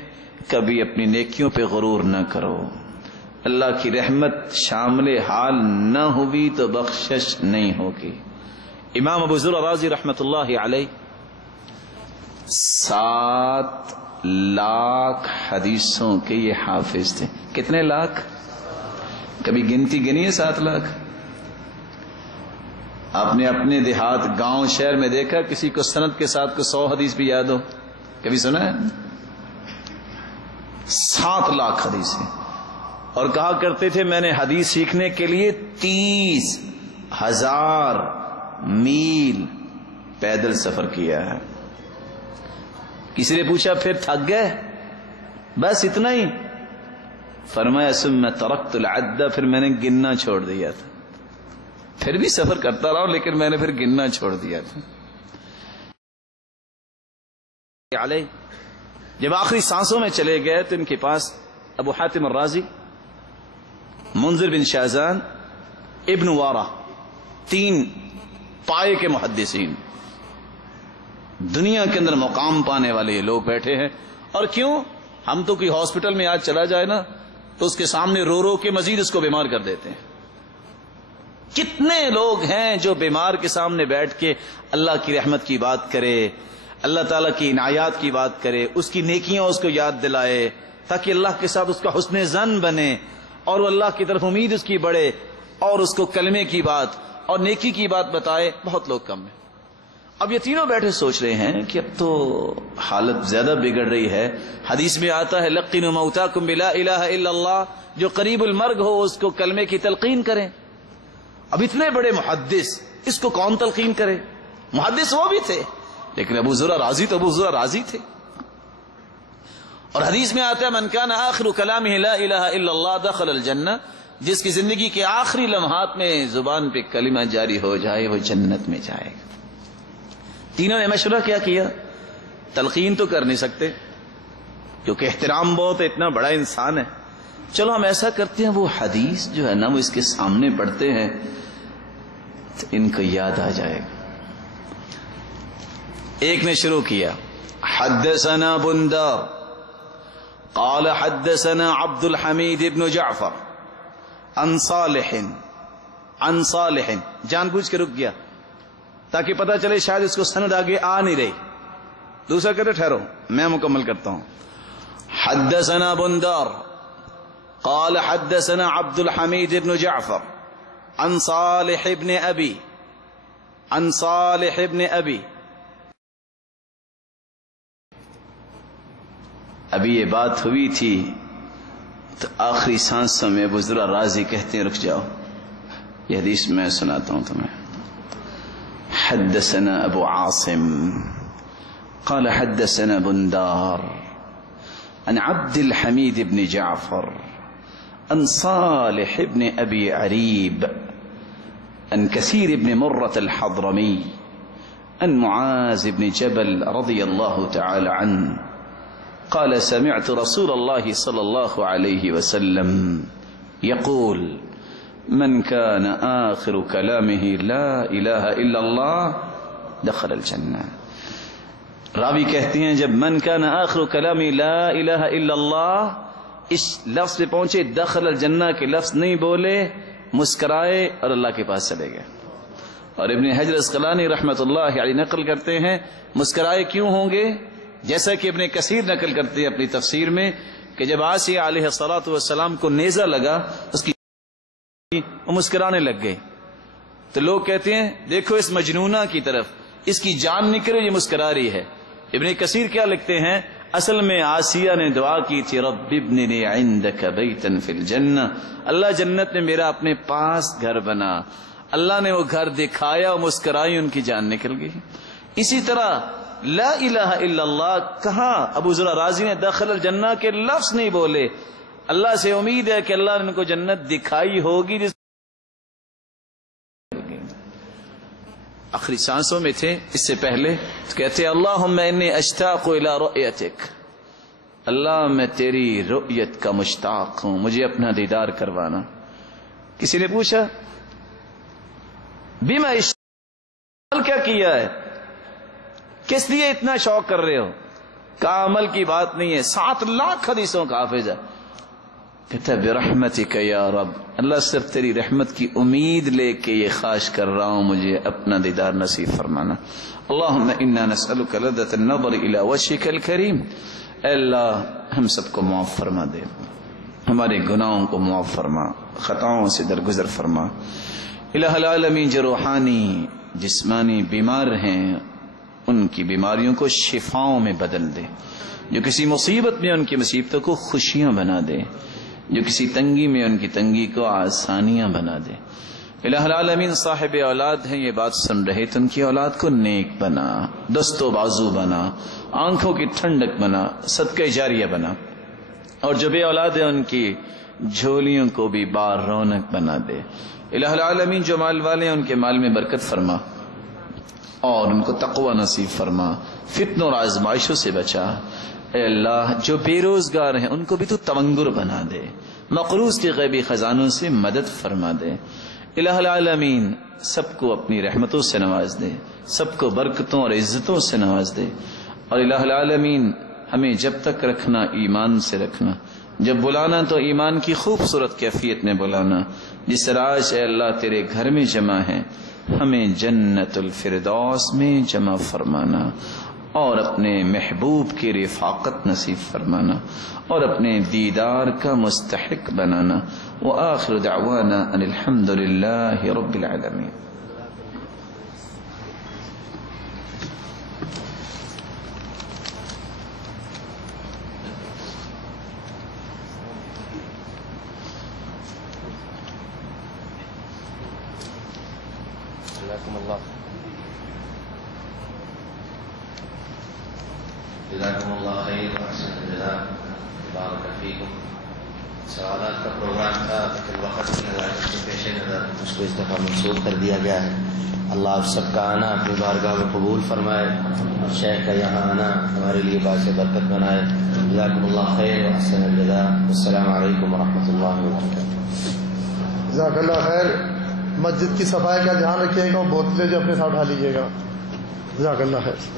کبھی اپنی نیکیوں پہ غرور نہ کرو. اللہ کی رحمت شامل حال نہ ہوئی تو بخشش نہیں ہوگی. امام ابو ذر رازی رحمت اللہ علیہ 7 لاکھ حدیثوں کے یہ حافظ تھے. کتنے لاکھ؟ کبھی گنتی گنی ہے 7 لاکھ؟ آپ نے اپنے دیہات گاؤں شہر میں دیکھا کسی کو سند کے ساتھ کو 100 حدیث بھی یاد ہو؟ کبھی سنا ہے؟ 7 لاکھ حدیثیں. اور کہا کرتے تھے میں نے حدیث سیکھنے کے لیے 30,000 میل پیدل سفر کیا ہے. کسی نے پوچھا پھر تھک گئے؟ بس اتنا ہی. فرمایا ثم ترکت العد، پھر میں نے گننا چھوڑ دیا تھا. پھر بھی سفر کرتا رہا لیکن میں نے پھر گننا چھوڑ دیا تھا. جب آخری سانسوں میں چلے گئے تو ان کے پاس ابو حاتم الرازی، منذر بن شاذان، ابن وارہ، 3 پائے کے محدثین، دنیا کے اندر مقام پانے والے یہ لوگ بیٹھے ہیں. اور کیوں؟ ہم تو کوئی ہاسپٹل میں آج چلا جائے نا تو اس کے سامنے رو رو کے مزید اس کو بیمار کر دیتے ہیں. کتنے لوگ ہیں جو بیمار کے سامنے بیٹھ کے اللہ کی رحمت کی بات کرے، اللہ تعالیٰ کی عنایات کی بات کرے، اس کی نیکیاں اس کو یاد دلائے تاکہ اللہ کے ساتھ اس کا حسن ظن بنے اور وہ اللہ کی طرف امید اس کی بڑھے اور اس کو کلمے کی بات اور نیکی کی بات بتائے. بہت لوگ کم ہیں. اب یہ تینوں بیٹھے سوچ رہے ہیں کہ اب تو حالت زیادہ بگڑ رہی ہے. حدیث میں آتا ہے لقنوا موتاکم بلا الہ الا اللہ، جو قریب المرگ ہو اس کو کلمے کی تلقین کریں. اب اتنے بڑے محدث، اس کو کون تلقین کرے؟ محدث وہ بھی تھے لیکن ابو زرع راضی تو ابو زرع راضی تھے. اور حدیث میں آتا ہے من کان آخر کلامہ لا الہ الا اللہ دخل الجنہ، جس کی زندگی کے آخری لمحات میں زبان پہ کلمہ جاری ہو جائے وہ جنت میں جائے گا. تینوں نے مشورہ کیا کیا؟ تلقین تو کر نہیں سکتے کیونکہ احترام بہت ہے، اتنا بڑا انسان ہے. چلو ہم ایسا کرتے ہیں وہ حدیث جو ہے نا وہ اس کے سامنے پڑھتے ہیں تو ان کو یاد آ جائے گا. ایک نے شروع کیا حدثنا بندار قال حدثنا عبد الحمید ابن جعفر عن صالح، جان بوجھ کے رک گیا تاکہ پتہ چلے شاید اس کو سند آگے آ نہیں رہی. دوسرا کہتے ٹھہرو میں مکمل کرتا ہوں. حدثنا بندار قال حدثنا عبد الحمید ابن جعفر عن صالح ابن ابی. ابھی یہ بات ہوئی تھی تو آخری سانسوں میں ابو زرع راضی کہتے ہیں رک جاؤ یہ حدیث میں سناتا ہوں تمہیں. حدثنا ابو عاصم قال حدثنا بندار عن عبد الحمید بن جعفر عن صالح بن ابي عريب عن كثير بن مرة الحضرمي عن معاذ بن جبل رضي الله تعالى عنه قال سمعت رسول الله صلى الله عليه وسلم يقول من كان آخر كلامه لا إله إلا الله دخل الجنة. راوی کہتے ہیں جب من كان آخر كلامه لا إله إلا الله اس لفظ پہ پہنچے دخل الجنہ کے لفظ نہیں بولے، مسکرائے اور اللہ کے پاس چلے گئے. اور ابن حجر اسقلانی رحمت اللہ علیہ نقل کرتے ہیں مسکرائے کیوں ہوں گے، جیسا کہ ابن کثیر نقل کرتے ہیں اپنی تفسیر میں کہ جب آسیہ علیہ الصلوۃ والسلام کو نیزہ لگا اس کی وہ مسکرانے لگ گئے تو لوگ کہتے ہیں دیکھو اس مجنونہ کی طرف، اس کی جان نکل رہی، یہ مسکرا رہی ہے. ابن کثیر کیا لکھتے ہیں اصل میں آسیہ نے دعا کی تھی رب ابن لی عندک بیتا فی الجنہ، اللہ جنت میں میرا اپنے پاس گھر بنا. اللہ نے وہ گھر دکھایا اور مسکرائی، ان کی جان نکل گئی. اسی طرح لا الہ الا اللہ کہاں ابو زرع راضی نے دخل الجنہ کے لفظ نہیں بولے. اللہ سے امید ہے کہ اللہ نے ان کو جنت دکھائی ہوگی. آخری سانسوں میں تھے اس سے پہلے تو کہتے اللہم انی اشتاق الی رؤیتک، اللہ میں تیری رؤیت کا مشتاق ہوں، مجھے اپنا دیدار کروانا. کسی نے پوچھا بما اشتاق، کیا کیا ہے، کس لیے اتنا شوق کر رہے ہو؟ کا عمل کی بات نہیں ہے، 7 لاکھ حدیثوں کا حافظ ہے. کہتا ہے برحمتک یا رب، اللہ صرف تیری رحمت کی امید لے کے یہ خواہش کر رہا ہوں مجھے اپنا دیدار نصیب فرمانا. اللہم انا نسألک لذت النظر الى وجهک الکریم. اے اللہ ہم سب کو معاف فرما دے، ہمارے گناہوں کو معاف فرما، خطاؤں سے درگزر فرما. الہ العالمین جو روحانی جسمانی بیمار ہیں ان کی بیماریوں کو شفاؤں میں بدل دے، جو کسی مصیبت میں ان کی مصیبتوں کو خوشیاں بنا دے، جو کسی تنگی میں ان کی تنگی کو آسانیاں بنا دے. الہ العالمین صاحب اولاد ہیں، یہ بات سن رہے تو ان کی اولاد کو نیک بنا، دست و بازو بنا، آنکھوں کی ٹھنڈک بنا، صدقہ جاریہ بنا. اور جو بے اولاد ہیں ان کی جھولیوں کو بھی بار رونق بنا دے. الہ العالمین جو مال والے ہیں ان کے مال میں برکت فرما اور ان کو تقوی نصیب فرما، فتنوں اور آزمائشوں سے بچا. اے اللہ جو بے روزگار ہیں ان کو بھی تو تونگر بنا دے، مقروض کے غیبی خزانوں سے مدد فرما دے. الہ العالمین سب کو اپنی رحمتوں سے نواز دے، سب کو برکتوں اور عزتوں سے نواز دے. اور الہ العالمین ہمیں جب تک رکھنا ایمان سے رکھنا، جب بلانا تو ایمان کی خوبصورت کیفیت میں بلانا. جس راج اے اللہ تیرے گھر میں جمع ہے ہمیں جنت الفردوس میں جمع فرمانا، اور اپنے محبوب کی رفاقت نصیب فرمانا، اور اپنے دیدار کا مستحق بنانا. وآخر دعوانا ان الحمد للہ رب العالمین. جزاکم اللہ جزاکم اللہ خیر واحسن الجزاء بارک فیکم. سوالات کا پروگرام تھا لیکن وقت کی نظارت کے پیش نظر اس کو اس دفعہ منسوخ کر دیا گیا ہے. اللہ آپ سب کا آنا اپنی بارگاہ میں قبول فرمائے، شیخ کا یہاں آنا ہمارے لیے باعث برکت بنائے. جزاکم اللہ خیر واحسن الجزاء. السلام علیکم ورحمۃ اللہ وبرکاتہ. جزاک اللہ خیر. مسجد کی صفائی کا دھیان رکھیے گا، بوتلیں جو اپنے ساتھ اٹھا لیجیے گا. جزاک اللہ خیر.